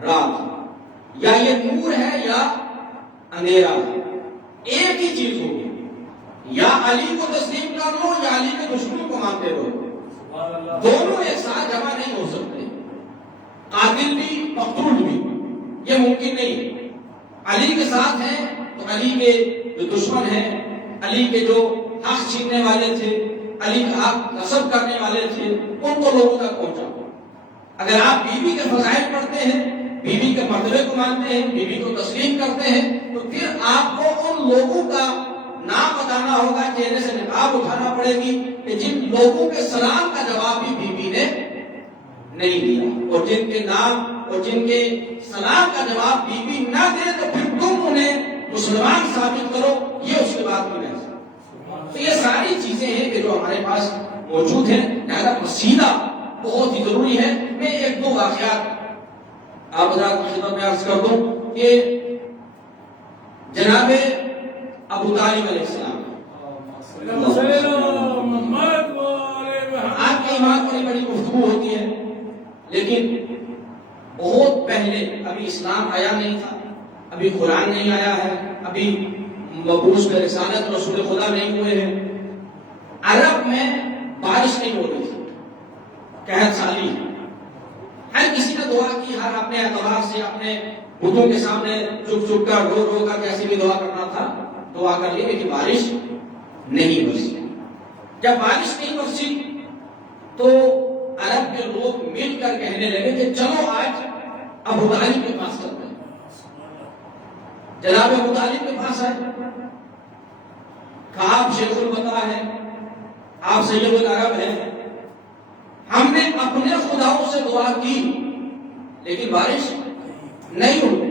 رات، یا یہ نور ہے یا اندھیرا ہے، ایک ہی چیز ہوگی، یا علی کو تسلیم کر لو یا علی کے دشمنوں کو مانتے رہو، دونوں ایک ساتھ جمع نہیں ہو سکتے، قاتل بھی مقتول بھی، یہ ممکن نہیں۔ علی کے ساتھ ہیں تو علی کے جو دشمن ہیں، علی کے جو حق چھیننے والے تھے، علی کا حق غصب کرنے والے تھے، ان کو لوگوں تک پہنچاؤ۔ اگر آپ بیوی کے فضائل پڑھتے ہیں، بیوی کے مرتبے کو مانتے ہیں، بیوی کو تسلیم کرتے ہیں، تو پھر آپ کو ان لوگوں کا نام بتانا ہوگا، چہرے سے نقاب اٹھانا پڑے گی کہ جن لوگوں کے سلام کا جواب بھی بیوی نے نہیں دیا، اور جن کے نام اور جن کے سلام کا جواب بیوی نہ دے تو پھر تم انہیں مسلمان ثابت کرو، یہ اس کے بعد کی بحث ہے۔ تو یہ ساری چیزیں ہیں کہ جو ہمارے پاس موجود ہیں، لہذا وسیلہ بہت ہی ضروری ہے۔ میں ایک دو واقعات آپ حضرات کی خدمت میں عرض کر دوں کہ جناب ابو طالب علیہ السلام، آپ کے ایمان پر بڑی گفتگو ہوتی ہے، لیکن بہت پہلے، ابھی اسلام آیا نہیں تھا، ابھی قرآن نہیں آیا ہے، ابھی مبعوث میں رسالت رسول خدا نہیں ہوئے ہیں، عرب میں بارش نہیں ہو رہی تھی، قحط سالی، ہر کسی نے دعا کی، ہر اپنے اعتبار سے اپنے بتوں کے سامنے چپ چپ کر رو رو کر کیسی بھی دعا کرنا تھا، دعا کر لی کہ بارش نہیں برسی۔ جب بارش نہیں برسی تو عرب کے لوگ مل کر کہنے لگے کہ چلو آج ابو طالب کے پاس چلتے ہیں۔ جناب ابو طالب کے پاس آئے، کہا آپ شیخ البتا ہے، آپ سید العرب ہیں، ہم نے اپنے خداؤں سے دعا کی لیکن بارش نہیں ہوئی،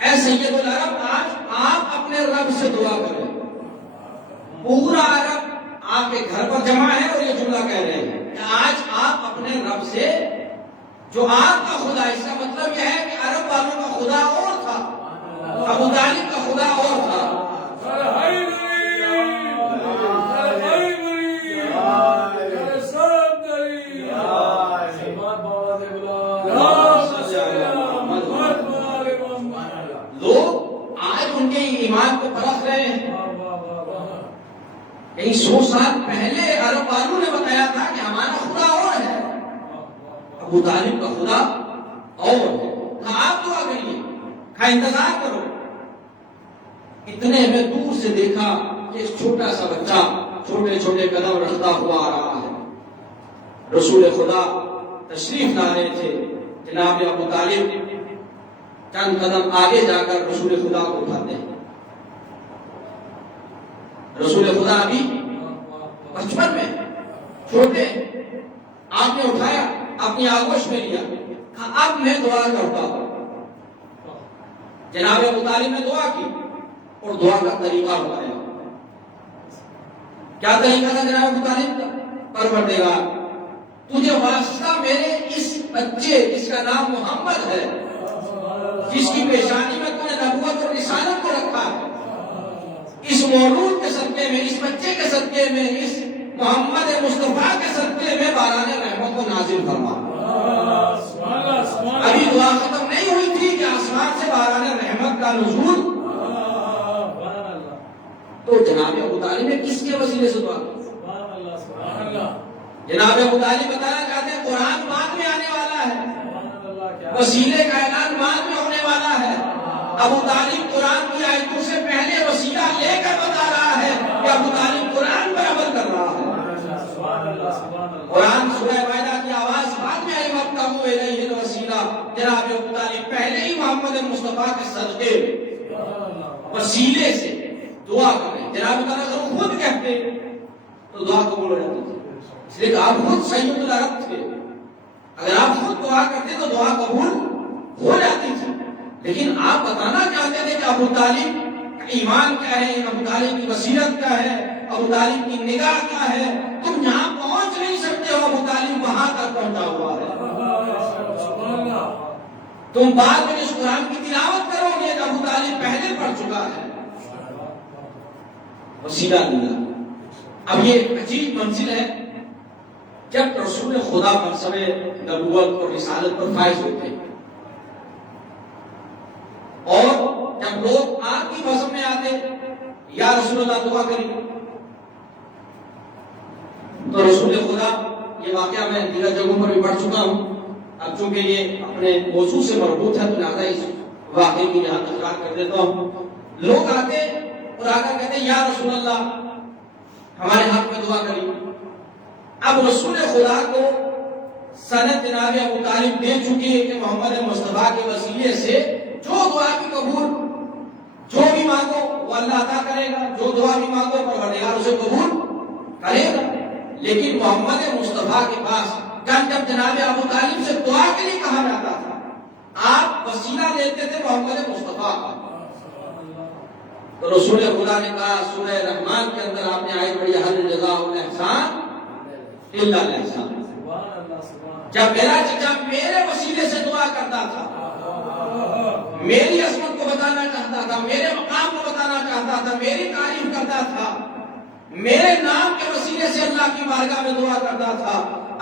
اے سید العرب آج آپ اپنے رب سے دعا کریں۔ پورا عرب آپ کے گھر پر جمع ہے اور یہ جملہ کہہ رہے ہیں کہ آج آپ اپنے رب سے، جو آپ کا خدا، اس کا مطلب یہ ہے کہ عرب والوں کا خدا اور تھا، ابو طالب کا خدا اور تھا۔ لوگ آج ان کے ایمان کو پرکھ رہے ہیں، کئی 100 سال پہلے عرب والوں نے بتایا تھا کہ ہمارا خدا اور ہے، ابو طالب کا خدا اور ہے، کہا آپ دعا کریے، کہا انتظار کرو۔ اتنے میں دور سے دیکھا کہ ایک چھوٹا سا بچہ چھوٹے چھوٹے قدم رکھتا ہوا آ رہا ہے، رسول خدا تشریف لا رہے تھے، جناب ابو طالب چند قدم آگے جا کر رسول خدا کو اٹھاتے ہیں۔ رسول خدا ابھی بچپن میں چھوٹے، آپ نے اٹھایا، اپنی آغوش میں لیا، کہا اب میں دعا کرتا ہوں۔ جناب ابو طالب نے دعا کی اور دعا کا طریقہ بتایا۔ کیا طریقہ تھا جناب ابو طالب کا؟ پروردگار تجھے واسطہ میرے اس بچے جس کا نام محمد ہے، جس کی پیشانی میں تو نے نبوت اور رسالت کو رکھا ہے، اس مولود کے صدقے میں، اس بچے کے صدقے میں، اس محمد مصطفیٰ کے صدقے میں باران رحمت کو نازل فرما۔ ابھی دعا ختم نہیں ہوئی تھی کہ آسمان تو جناب ابو طالب نے کس کے وسیلے سے دعا کی؟ جناب ابو طالب بتانا چاہتے ہیں قرآن بعد میں آنے والا ہے، وسیلے کا اعلان بعد میں ہونے والا ہے۔ ابو طالب قرآن کی آیتوں سے پہلے وسیلہ لے کر بتا رہا ہے کہ ابو طالب قرآن پر عمل کر رہا ہے۔ قرآن سورہ مائدہ کی آواز بعد میں آئی، وَابْتَغُوا إِلَيْهِ الْوَسِيلَةَ۔ جناب ابو طالب پہلے ہی محمد مصطفیٰ کے صدقے وسیلے سے دعا کر رہے ہیں۔ جناب ابو طالب خود کہتے تو دعا قبول ہو جاتی تھی، اس لیے کہ آپ خود سید العرب تھے، اگر آپ خود دعا کرتے تو دعا قبول ہو جاتی تھی۔ لیکن آپ بتانا چاہتے تھے کہ ابو طالب کا ایمان کیا ہے، ابو طالب کی بصیرت کیا ہے، ابو طالب کی نگاہ کیا ہے، تم یہاں پہنچ نہیں سکتے ہو، ابو طالب وہاں تک پہنچا ہوا ہے۔ تم بعد میں اس قرآن کی تلاوت کرو گے کہ ابو طالب پہلے پڑھ چکا ہے۔ وسیلہ دیا۔ اب یہ ایک عجیب منزل ہے، جب رسول خدا منصب نبوت اور رسالت پر فائز ہوتے ہیں اور جب لوگ آپ کی بزم میں آتے یا رسول اللہ دعا کریں تو رسول خدا، یہ واقعہ میں دیگر جگہوں پر بھی پڑھ چکا ہوں، اب چونکہ یہ اپنے موضوع سے مربوط ہے تو لہٰذا اس واقعے کی یہاں تکرار کر دیتا ہوں۔ لوگ آتے اور آ کر کہتے یا رسول اللہ ہمارے حق میں دعا کری۔ اب رسول خدا کو سند جناب ابو طالب دے چکی ہے کہ محمد مصطفیٰ کے وسیلے سے جو دعا کی قبول، جو بھی مانگو وہ اللہ عطا کرے گا، جو دعا بھی مانگو پروردگار اسے قبول کرے گا۔ لیکن محمد مصطفیٰ کے پاس جب جناب ابو طالب سے دعا کے لیے کہا جاتا تھا، آپ وسیلہ لیتے تھے محمد مصطفیٰ کا، تو رسول خدا نے کہا سورہ رحمان کے اندر آپ نے آیت پڑھی حل جزاء الاحسان الا الاحسان۔ جب میرا چچا میرے وسیلے سے دعا کرتا تھا، میری عظمت کو بتانا چاہتا تھا، میرے مقام کو بتانا چاہتا تھا، میری تعریف کرتا تھا، میرے نام کے وسیلے سے اللہ کی بارگاہ میں دعا کرتا تھا،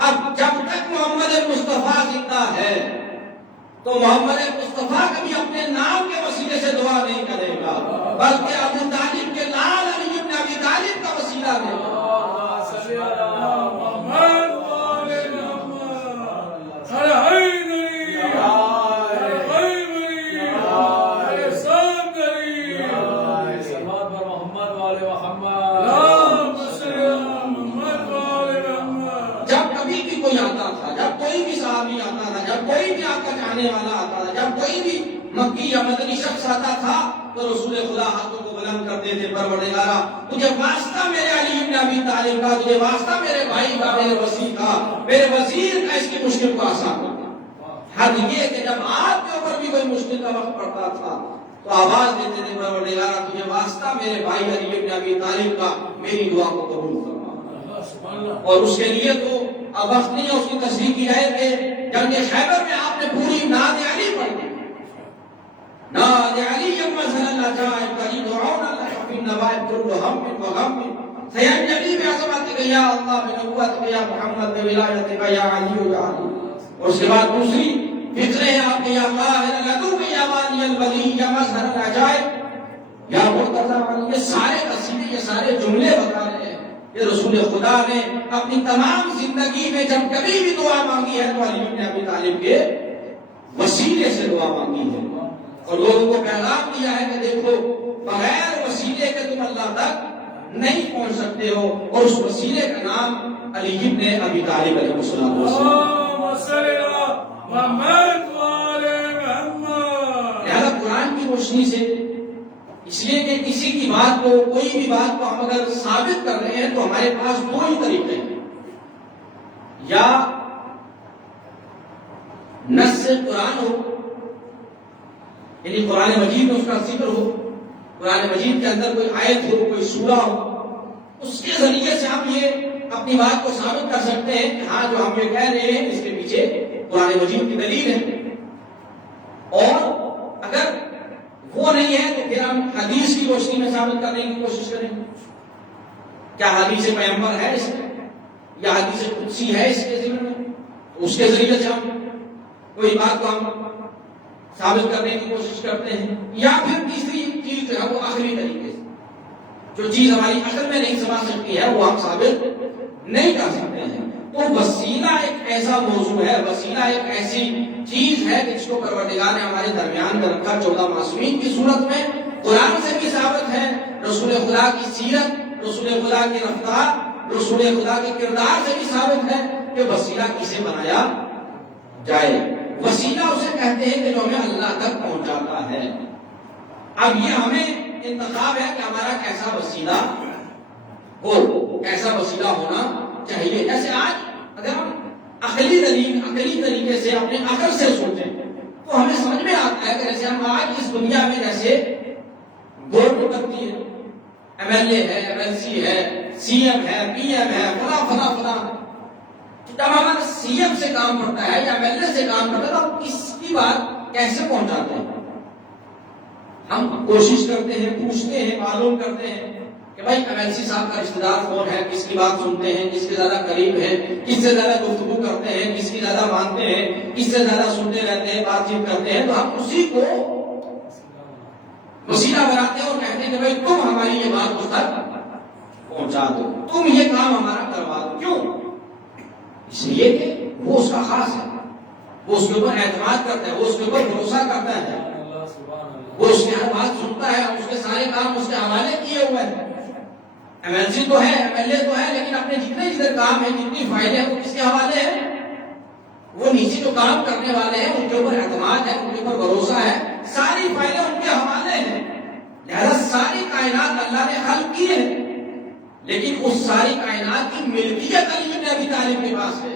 اب جب تک محمد مصطفیٰ زندہ ہے تو محمد مصطفیٰ کبھی اپنے نام کے وسیلے سے دعا نہیں کرے گا، بلکہ ابو طالب کے لال علی بن ابی طالب کا وسیلہ دے گا۔ کوئی بھی آپ کا چاہنے والا آتا تھا، جب کوئی بھی مکی یا مدنی شخص آتا تھا تو رسول خدا ہاتھوں کو بلند کرتے تھے، پروردگارا تجھے واسطہ میرے علی بن ابی طالب کا، تجھے واسطہ میرے بھائی کا، میرے وزیر کا، میرے وزیر کا، اس کی مشکل کو آسان کرنا۔ حد یہ کہ جب آپ کے اوپر بھی کوئی مشکل کا وقت پڑتا تھا تو آواز دیتے تھے پروردگارا تجھے واسطہ میرے بھائی علی بن ابی طالب کا، میری دعا کو قبول فرما۔ اور اس کے لیے تو اب وقت نہیں ہے اس کی تصدیق کی جائے کہ جنگ خیبر میں آپ نے پوری نعت علی پڑھ دی، نعت علی مظہر اللہ جائب قریب دعون اللہ حفظ نوائب کل ہم و غم سید نبی بعظمتک یا اللہ بنبوتک یا محمد بولایتک یا علی یا علی۔ اور اس کے بعد دوسری فکر ہے آپ کے یا قاہر لدوک یا والی الولی یا مظہر العجائب یا مرتضی علی، یہ سارے قصیدے، یہ سارے جملے بتا رہے ہیں کہ رسول خدا نے اپنی تمام زندگی میں جب کبھی بھی دعا مانگی ہے تو علی بن ابی طالب کے وسیلے سے دعا مانگی ہے، اور لوگوں کو پیغام دیا ہے کہ دیکھو بغیر وسیلے کے تم اللہ تک نہیں پہنچ سکتے ہو، اور اس وسیلے کا نام علی بن ابی طالب علیہ السلام۔ لہذا قرآن کی روشنی سے، اس لیے کہ کسی کی بات کو، کوئی بھی بات کو ہم اگر ثابت کر رہے ہیں تو ہمارے پاس دو ہی طریقے ہیں، یا نص قرآن ہو، یعنی قرآن مجید میں اس کا ذکر ہو، قرآن مجید کے اندر کوئی آیت ہو، کوئی سورہ ہو، اس کے ذریعے سے ہم یہ اپنی بات کو ثابت کر سکتے ہیں کہ ہاں جو ہم یہ کہہ رہے ہیں اس کے پیچھے قرآن مجید کی دلیل ہے۔ اور اگر وہ نہیں ہے تو پھر ہم حدیث کی روشنی میں ثابت کرنے کی کوشش کریں گے، کیا حدیث پیغمبر ہے اس میں، یا حدیث قدسی ہے اس کے ذمہ میں، اس کے ذریعے سے ہم کوئی بات کو ہم ثابت کرنے کی کوشش کرتے ہیں، یا پھر تیسری چیز جو ہے وہ آخری طریقے سے جو چیز ہماری عقل میں نہیں سما سکتی ہے وہ ہم ثابت نہیں کر سکتے ہیں. تو وسیلہ ایک ایسا موضوع ہے، وسیلہ ایک ایسی چیز ہے جس کو پروردگار نے ہمارے درمیان میں رکھا 14 معصومین کی صورت میں. قرآن سے بھی ثابت ہے، رسول خدا کی سیرت، رسول خدا کی رفتار، رسول خدا کے کردار سے بھی ثابت ہے کہ وسیلہ کسے بنایا جائے. وسیلہ اسے کہتے ہیں کہ جو ہمیں اللہ تک پہنچاتا ہے. اب یہ ہمیں انتخاب ہے کہ ہمارا کیسا وسیلہ ہو، کیسا وسیلہ ہونا چاہیے. جیسے آج اگر ہم عقلی طریقے سے اپنے عقل سے سوچیں تو ہمیں سمجھ میں آتا ہے کہ جیسے ہم آج اس دنیا میں جیسے ووٹ بنتی ہے، ایم ایل اے ہے، ایم ایل سی ہے، سی ایم ہے، پی ایم ہے، فلاں جب ہمارا سی ایم سے کام پڑتا ہے یا ایم ایل اے سے کام پڑتا ہے تو ہم کس کی بات کیسے پہنچاتے ہیں؟ ہم کوشش کرتے ہیں، پوچھتے ہیں، معلوم کرتے ہیں کہ بھائی ایم ایل سی صاحب کا رشتہ دار کون ہے، کس کی بات سنتے ہیں، کس کے زیادہ قریب ہے، کس سے زیادہ گفتگو کرتے ہیں، کس کی زیادہ مانتے ہیں، کس سے زیادہ سنتے رہتے ہیں، بات چیت کرتے ہیں. تو ہم اسی کو وسیلہ بناتے ہیں اور کہتے ہیں کہ بھائی تم ہماری یہ بات اس تک پہنچا دو، تم یہ کام ہمارا کروا دو. کیوں؟ اس لیے کہ وہ اس کا خاص ہے، وہ اس کے اوپر اعتماد کرتا ہے، وہ اس کے اوپر بھروسہ کرتا ہے، وہ اس کی ہر بات سنتا ہے، اس کے سارے کام اس کے حوالے کیے ہوئے ہیں. ایم ایل سی تو ہے، ایم ایل اے تو ہے، لیکن اپنے جتنے کام ہیں، جتنی فائلیں ہیں وہ کس کے حوالے ہیں؟ وہ نیچے جو کام کرنے والے ہیں ان کے اوپر اعتماد ہے، ان کے اوپر بھروسہ ہے، ساری فائلیں ان کے حوالے ہیں. لہذا ساری کائنات اللہ نے خلق کی ہے، لیکن اس ساری کائنات کی ملکیت علی بن ابی طالب کے پاس ہے.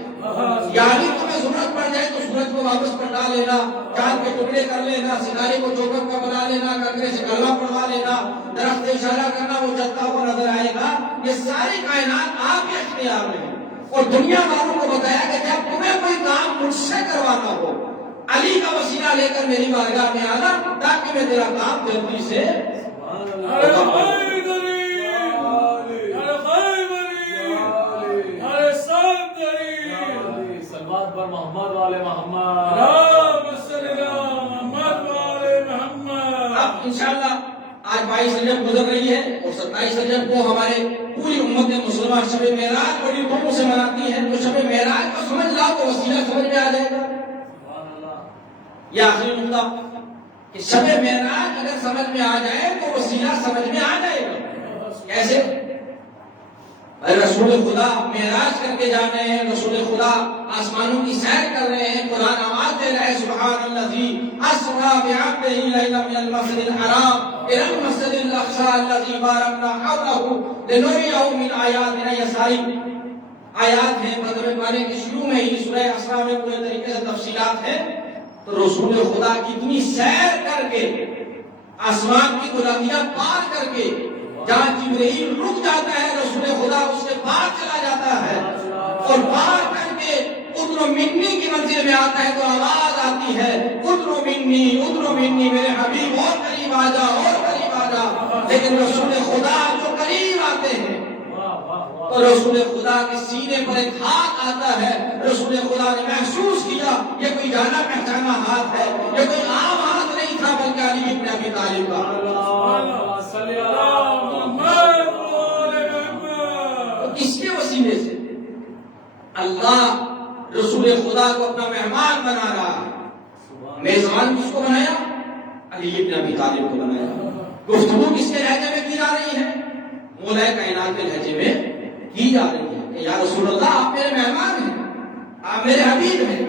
یعنی تمہیں ضرورت پڑ جائے تو سورج کو واپس پلٹا لینا، چاند کے ٹکڑے کر لینا، ستارے کو چوکر کا بنا لینا، کنکرے سے کلمہ پڑھوا لینا، درخت سے اشارہ کرنا، وہ چلتا ہوا نظر آئے گا. یہ ساری کائنات آپ کے اختیار میں ہے. اور دنیا والوں کو بتایا کہ جب تمہیں کوئی کام مجھ سے کروانا ہو علی کا وسیلہ لے کر میری بارگاہ میں آنا تاکہ میں تیرا کام جلدی سے محمد والے محمد. اب انشاءاللہ آج 22 رجب گزر رہی ہے اور 27 رجب کو ہمارے پوری امت مسلمہ شب معراج بڑی دھوم سے مناتی ہے. تو شب معراج کو سمجھ لاؤ تو وسیلہ سمجھ میں آ جائے گا. یہ آخری نقطہ کہ شب معراج اگر سمجھ میں آ جائے تو وسیلہ سمجھ میں آ جائے گا. کیسے؟ رسول خدا معراج کر کے جا رہے ہیں، رسول خدا آسمانوں کی سیر کر رہے ہیں، قرآن آواز دے رہے ہیں سبحان الذی اسریٰ بعبدہ لیلا من المسجد الحرام الی المسجد الاقصی الذی بارکنا حولہ لنریہ من آیاتنا. یہ ساری آیات ہیں مقدمے پارے کے شروع میں ہی سورہ اسراء میں پورے طریقے سے تفصیلات ہیں. تو رسول خدا کی اتنی سیر کر کے آسمان کی بلندیاں پار کر کے جہاں جبرائیل رک جاتا ہے رسول خدا اس کے بعد چلا جاتا ہے اور پار کر کے ادنو منی کی منزل میں آتا ہے تو آواز آتی ہے ادنو منی میرے حبیب اور قریب آ جا اور قریب آ جا. لیکن رسول خدا جو قریب آتے ہیں تو رسول خدا کے سینے پر ایک ہاتھ آتا ہے. رسول خدا نے محسوس کیا یہ کوئی جانا پہچانا ہاتھ ہے، یہ کوئی عام ہاتھ نہیں تھا بلکہ علی بن ابی طالب کا. اس کے وسیلے سے اللہ رسول خدا کو اپنا مہمان بنا رہا ہے. میزبان کس کو بنایا؟ علی بن ابی طالب کو بنایا. گفتگو کس کے لہجے میں کی جا رہی ہے؟ مولا کائنات کے لہجے میں کی جا رہی ہے کہ یا رسول اللہ آپ میرے مہمان ہیں، آپ میرے حبیب ہیں،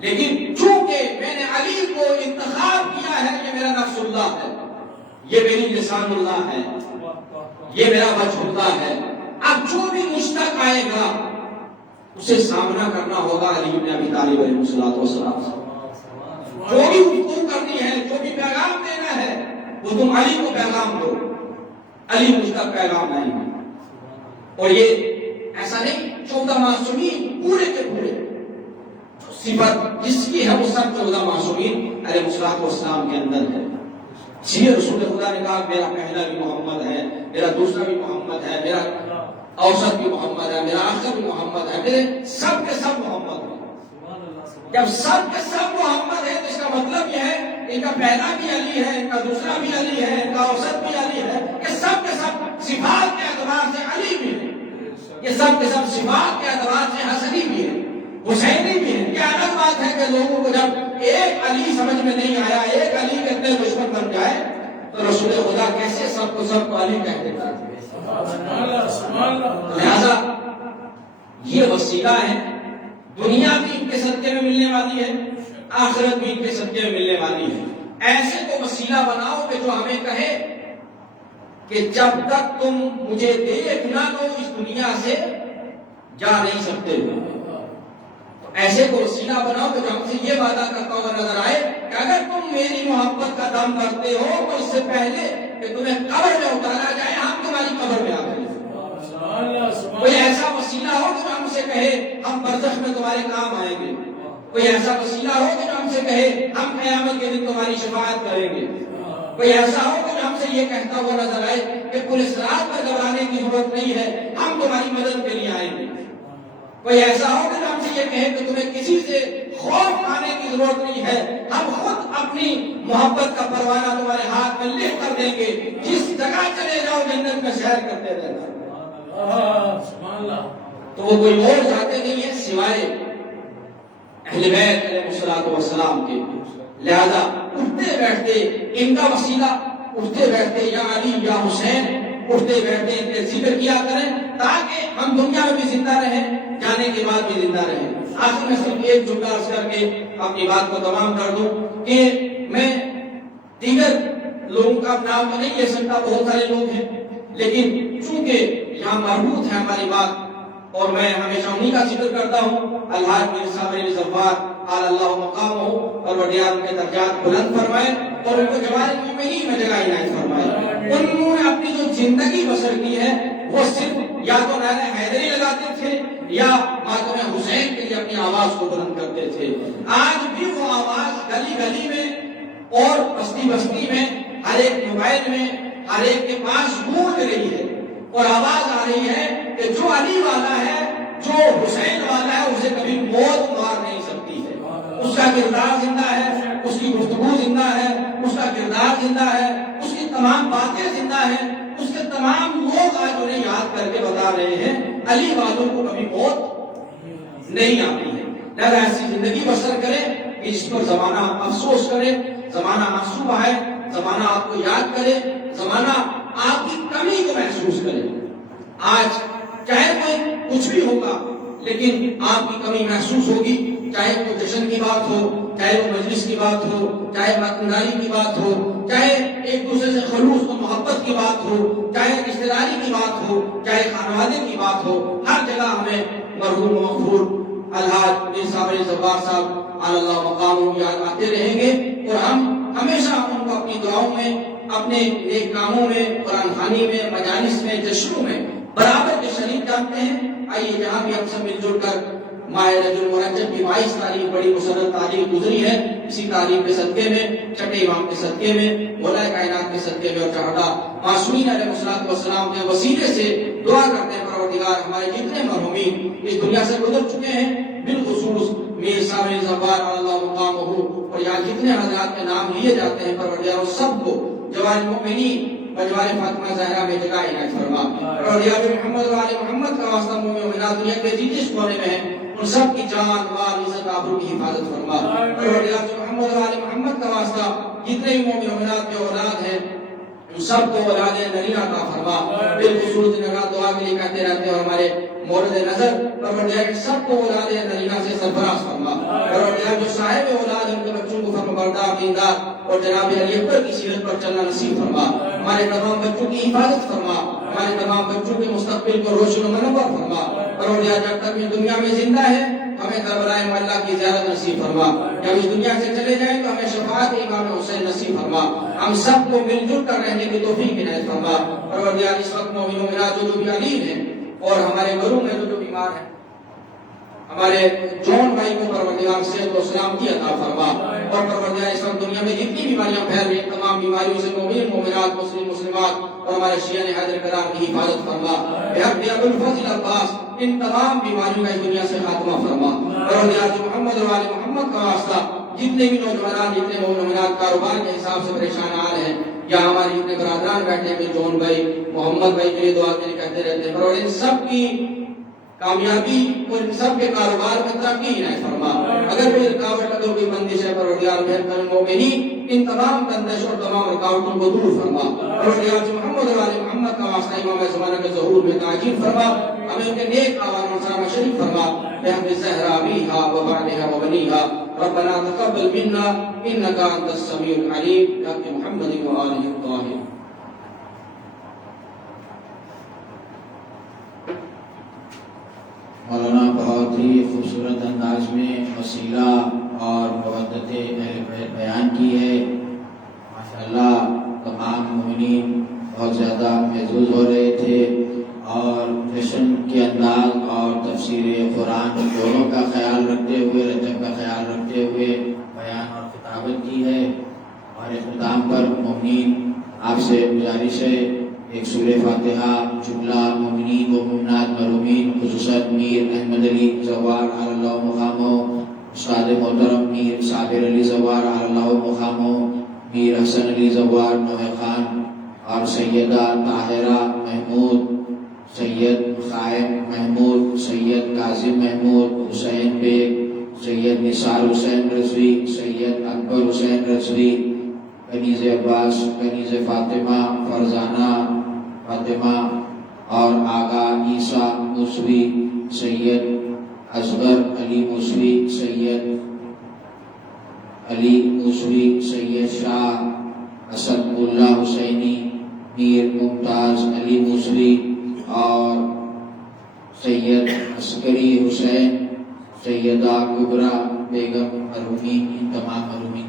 لیکن چونکہ میں نے علی کو انتخاب کیا ہے کہ میرا نفس اللہ ہے، یہ میری لسان اللہ ہے، یہ میرا وجہ اللہ ہے. اب جو بھی مجھ تک آئے گا اسے سامنا کرنا ہوگا علی بن ابی طالب علیہ السلام. جو بھی گفتگو کرنی ہے، جو بھی پیغام دینا ہے وہ تم علی کو پیغام دو، علی مجھ تک پیغام نہیں. اور یہ ایسا نہیں 14 معصومین پورے کے پورے صفت جس کی ہے وہ سب 14 معصومین علیہ السلام کے اندر ہے. اسی لیے رسول خدا نے کہا میرا پہلا بھی محمد ہے، میرا دوسرا بھی محمد ہے، میرا اوسط بھی محمد ہے، میرا آخر بھی محمد ہے، میرے سب کے سب محمد ہیں. جب سب کے سب محمد ہے تو اس کا مطلب یہ ہے ان کا پہلا بھی علی ہے، ان کا دوسرا بھی علی ہے، ان کا اوسط بھی علی ہے، کہ سب کے کے سب صفات کے اعتبار سے علی بھی ہے، یہ سب کے سب صفات کے اعتبار سے حسنی بھی ہے، حسینی بھی ہے۔ یہ الگ بات ہے کہ لوگوں کو جب ایک علی سمجھ میں نہیں آیا، ایک علی کے اتنے دشمن بن جائے تو رسول خدا کیسے سب کو علی کہہ دیتا ہے۔ لہذا یہ وسیلہ ہے، دنیا بھی ان کے صدقے میں ملنے والی ہے، آخرت بھی ان کے صدقے میں ملنے والی ہے۔ ایسے کو وسیلہ بناؤ کہ جو ہمیں کہے کہ جب تک تم مجھے دیکھ نہ لو اس دنیا سے جا نہیں سکتے ہو۔ ایسے کو وسیلہ بناؤ کہ جو ہم سے یہ وعدہ کرتا ہوا نظر آئے کہ اگر تم میری محبت کا دم کرتے ہو تو اس سے پہلے کہ تمہیں قبر میں اتارا جائے ہم تمہاری قبر میں آ جائیں۔ کوئی ایسا وسیلہ ہو کہ جو ہم سے کہے ہم برزخ میں تمہارے کام آئیں گے، کوئی ایسا وسیلہ ہو کہ جو ہم سے کہے ہم قیامت کے دن تمہاری شفاعت کریں گے، کوئی ایسا ہو کہ جو ہم سے یہ کہتا ہوا نظر آئے کہ پولیس رات پر گھبرانے کی ضرورت نہیں ہے، ہم تمہاری مدد کے لیے آئیں گے، کوئی ایسا ہو کہ جو ہم سے یہ کہے کہ تمہیں کسی سے خوف کھانے کی ضرورت نہیں ہے، ہم خود اپنی محبت کا پروانہ تمہارے ہاتھ میں لکھ کر دیں گے، جس جگہ چلے جاؤ جنت میں سیر کرتے رہنا۔ تو وہ کوئی اور چاہتے نہیں ہے سوائے اہل بیت علیہ الصلوۃ والسلام کے۔ لہذا اٹھتے بیٹھتے ان کا وسیلہ، اٹھتے بیٹھتے یا علی یا حسین، اٹھتے بیٹھتے ان کے ذکر کیا کریں تاکہ ہم دنیا میں بھی زندہ رہیں، جانے کے بعد بھی زندہ رہیں۔ آخر میں صرف ایک جملہ عرض کر کے اپنی بات کو تمام کر دوں کہ میں دیگر لوگوں کا نام تو نہیں لے سکتا، بہت سارے لوگ ہیں، لیکن چونکہ یہاں مربوط ہے ہماری بات اور میں ہمیشہ انہی کا ذکر کرتا ہوں، الحاج میر صاحب علی ظفار قال اللہ مقامہ، پروردگار ان کے درجات بلند فرمائے اور ان کو جوار المؤمنین میں جگہ عنایت فرمائے۔ انہوں نے اپنی جو زندگی بسر کی ہے وہ صرف یا تو نعرہ حیدری لگاتے تھے یا ماتم حسین کے لیے اپنی آواز کو بلند کرتے تھے۔ آج بھی وہ آواز گلی گلی میں اور بستی بستی میں، ہر ایک موبائل میں، ہر ایک کے پاس گونج رہی ہے اور آواز آ رہی ہے کہ جو علی والا ہے، جو حسین والا ہے، اسے کبھی موت مار نہیں سکتی ہے۔ اس کا کردار زندہ ہے، اس کی گفتگو زندہ ہے، اس کا کردار زندہ ہے، اس کی تمام باتیں زندہ ہیں، اس کے تمام لوگ آج انہیں یاد کر کے بتا رہے ہیں علی والوں کو کبھی موت نہیں آتی ہے۔ لہذا ایسی زندگی بسر کرے کہ جس پر زمانہ افسوس کرے، زمانہ آنسو بہائے، زمانہ آپ کو یاد کرے، زمانہ آپ کی کمی کو محسوس کرے۔ آج چاہے کوئی کچھ بھی ہوگا لیکن آپ کی کمی محسوس ہوگی، چاہے کوئی جشن کی بات ہو، چاہے وہ مجلس کی بات ہو، چاہے مدنی کی بات ہو، چاہے ایک دوسرے سے خلوص و محبت کی بات ہو، چاہے رشتہ داری کی بات ہو، چاہے خانوادے کی بات ہو، ہر جگہ ہمیں مرحوم مغفور الحاج میر صاحب علی ظفار صاحب علی اللہ مقامہ یاد آتے رہیں گے اور ہم ہمیشہ ان کو اپنی دعاؤں میں، اپنے نیک کاموں میں، قرآن خوانی میں، مجالس میں، جشنوں میں برابر کے شریک جانتے ہیں۔ آئیے جہاں بھی ہم سب مل جل کر ماہ رجب المرجب کی 22 تاریخ بڑی مسرت تاریخ گزری ہے، اسی تاریخ کے صدقے میں، چھٹے امام کے صدقے میں، مولا کائنات کے صدقے میں اور شہداء معصومین علیہ السلام کے وسیلے سے دعا کرتے ہیں پروردگار ہمارے جتنے مرحومین اس دنیا سے گزر چکے ہیں، بالخصوص میر صاحب علی ظفار اللہ مقامہ اور یہاں جتنے حضرات کے نام لیے جاتے ہیں، پروردگار سب کو جوار المؤمنین بجوار فاطمہ زہرا میں جگہ عنایت فرما۔ پروردگار محمد و آل محمد کا واسطہ مومن و مومنات دنیا کے جس کونے میں ہیں ان سب کی جان مال عزت آبرو کی حفاظت فرما۔ پروردگار محمد و آل محمد کا واسطہ جتنے بھی مومن و مومنات کے اولاد ہیں ان سب کو اولاد نرینہ کا فرما۔ بالخصوص جنہاں دعا کے لیے کہتے رہتے ہیں اور ہمارے مورد نظر پروردگار سب کو اولاد نرینہ سے سرفراز فرما۔ پروردگار جو صاحب اولاد ان کے بچوں کو فرمانبردار دیندار اور جناب علی اکبر کی سیرت پر چلنا نصیب فرما۔ ہمارے تمام بچوں کی حفاظت فرما، ہمارے تمام بچوں کے مستقبل کو روشن و منور فرما۔ پروردگار جب تک اس دنیا میں زندہ ہے ہمیں کربلا معلیٰ کی زیارت نصیب فرما، جب اس دنیا سے چلے جائیں تو ہمیں شفاعت امام حسین نصیب فرما، ہم سب کو مل جل کر رہنے کی توفیق عنایت فرما۔ پروردگار اس وقت مومن و مومنات جو بھی علیل ہیں اور ہمارے گھروں میں جو بیمار ہیں، ہمارے جون بھائی کو پروردگار صحت و سلامتی عطا فرما، اور پروردگار اس وقت دنیا میں جتنی بیماریاں پھیل رہی ہیں تمام بیماریوں سے مومن مومنات مسلم مسلمات اور ہمارے شیعہ حیدر کرام کی حفاظت فرما۔ بحق ابو الفضل عباس ان تمام بیماریوں کا اس دنیا سے خاتمہ فرما۔ پروردگار محمد و آل محمد کا واسطہ جتنے بھی نوجوانان، جتنے مومن مومنات کاروبار کے حساب سے پریشان آ رہے ہیں یا ہمارے جتنے برادران بیٹھے ہیں، جون بھائی، محمد بھائی کے لیے دعا کے لیے کہتے رہتے ہیں، اور ان سب کی کامیابی اور ان سب کے کاروبار میں ترقی عنایت فرما۔ اگر کوئی رکاوٹ لگے، کوئی بندش ہے، پروردگار مہربان المومنین ان تمام بندش اور تمام رکاوٹوں کو دور فرما۔ پروردگار محمد و آل محمد کا واسطہ امام زمانہ کے ظہور میں تعجیل فرما، ہمیں ان کے نیک آوان سلام شریف فرما، بحق الزہرا بیہا و بعدہا و بنیہا، ربنا تقبل منا انکا انت السمیع العلیم، بحق محمد و آلہ الطاہرین۔ مولانا بہت ہی خوبصورت انداز میں وسیلہ اور مودت اہل بیت بیان کی ہے۔ ماشاءاللہ تمام مومنین بہت زیادہ محظوظ ہو رہے تھے، اور جشن کے انداز اور تفسیر قرآن دونوں کا خیال رکھتے ہوئے، رجب کا خیال رکھتے ہوئے بیان اور خطابت کی ہے۔ اور اختتام پر مومنین آپ سے گزارش ہے، ایک سورہ فاتحہ جملہ مومنین و مومنات مرحومین، خصوصاً میر احمد علی زوار علی اللہ مقامہ، استاد محترم میر صابر علی زوار علی اللہ مقامہ، میر حسن علی زوار نوح خان، اور سیدہ طاہرہ محمود، سید قائم محمود، سید کاظم محمود، حسین بیگ، سید نثار حسین رضوی، سید اکبر حسین رضوی، کنیز عباس، کنیز فاطمہ، فرزانہ فاطمہ، اور آغا عیسیٰ موسوی، سید اصغر علی موسوی، سید علی موسوی، سید شاہ اسد اللہ حسینی، میر ممتاز علی موسوی، اور سید عسکری حسین، سیدہ کبریٰ بیگم مرحومین، ان تمام مرحومین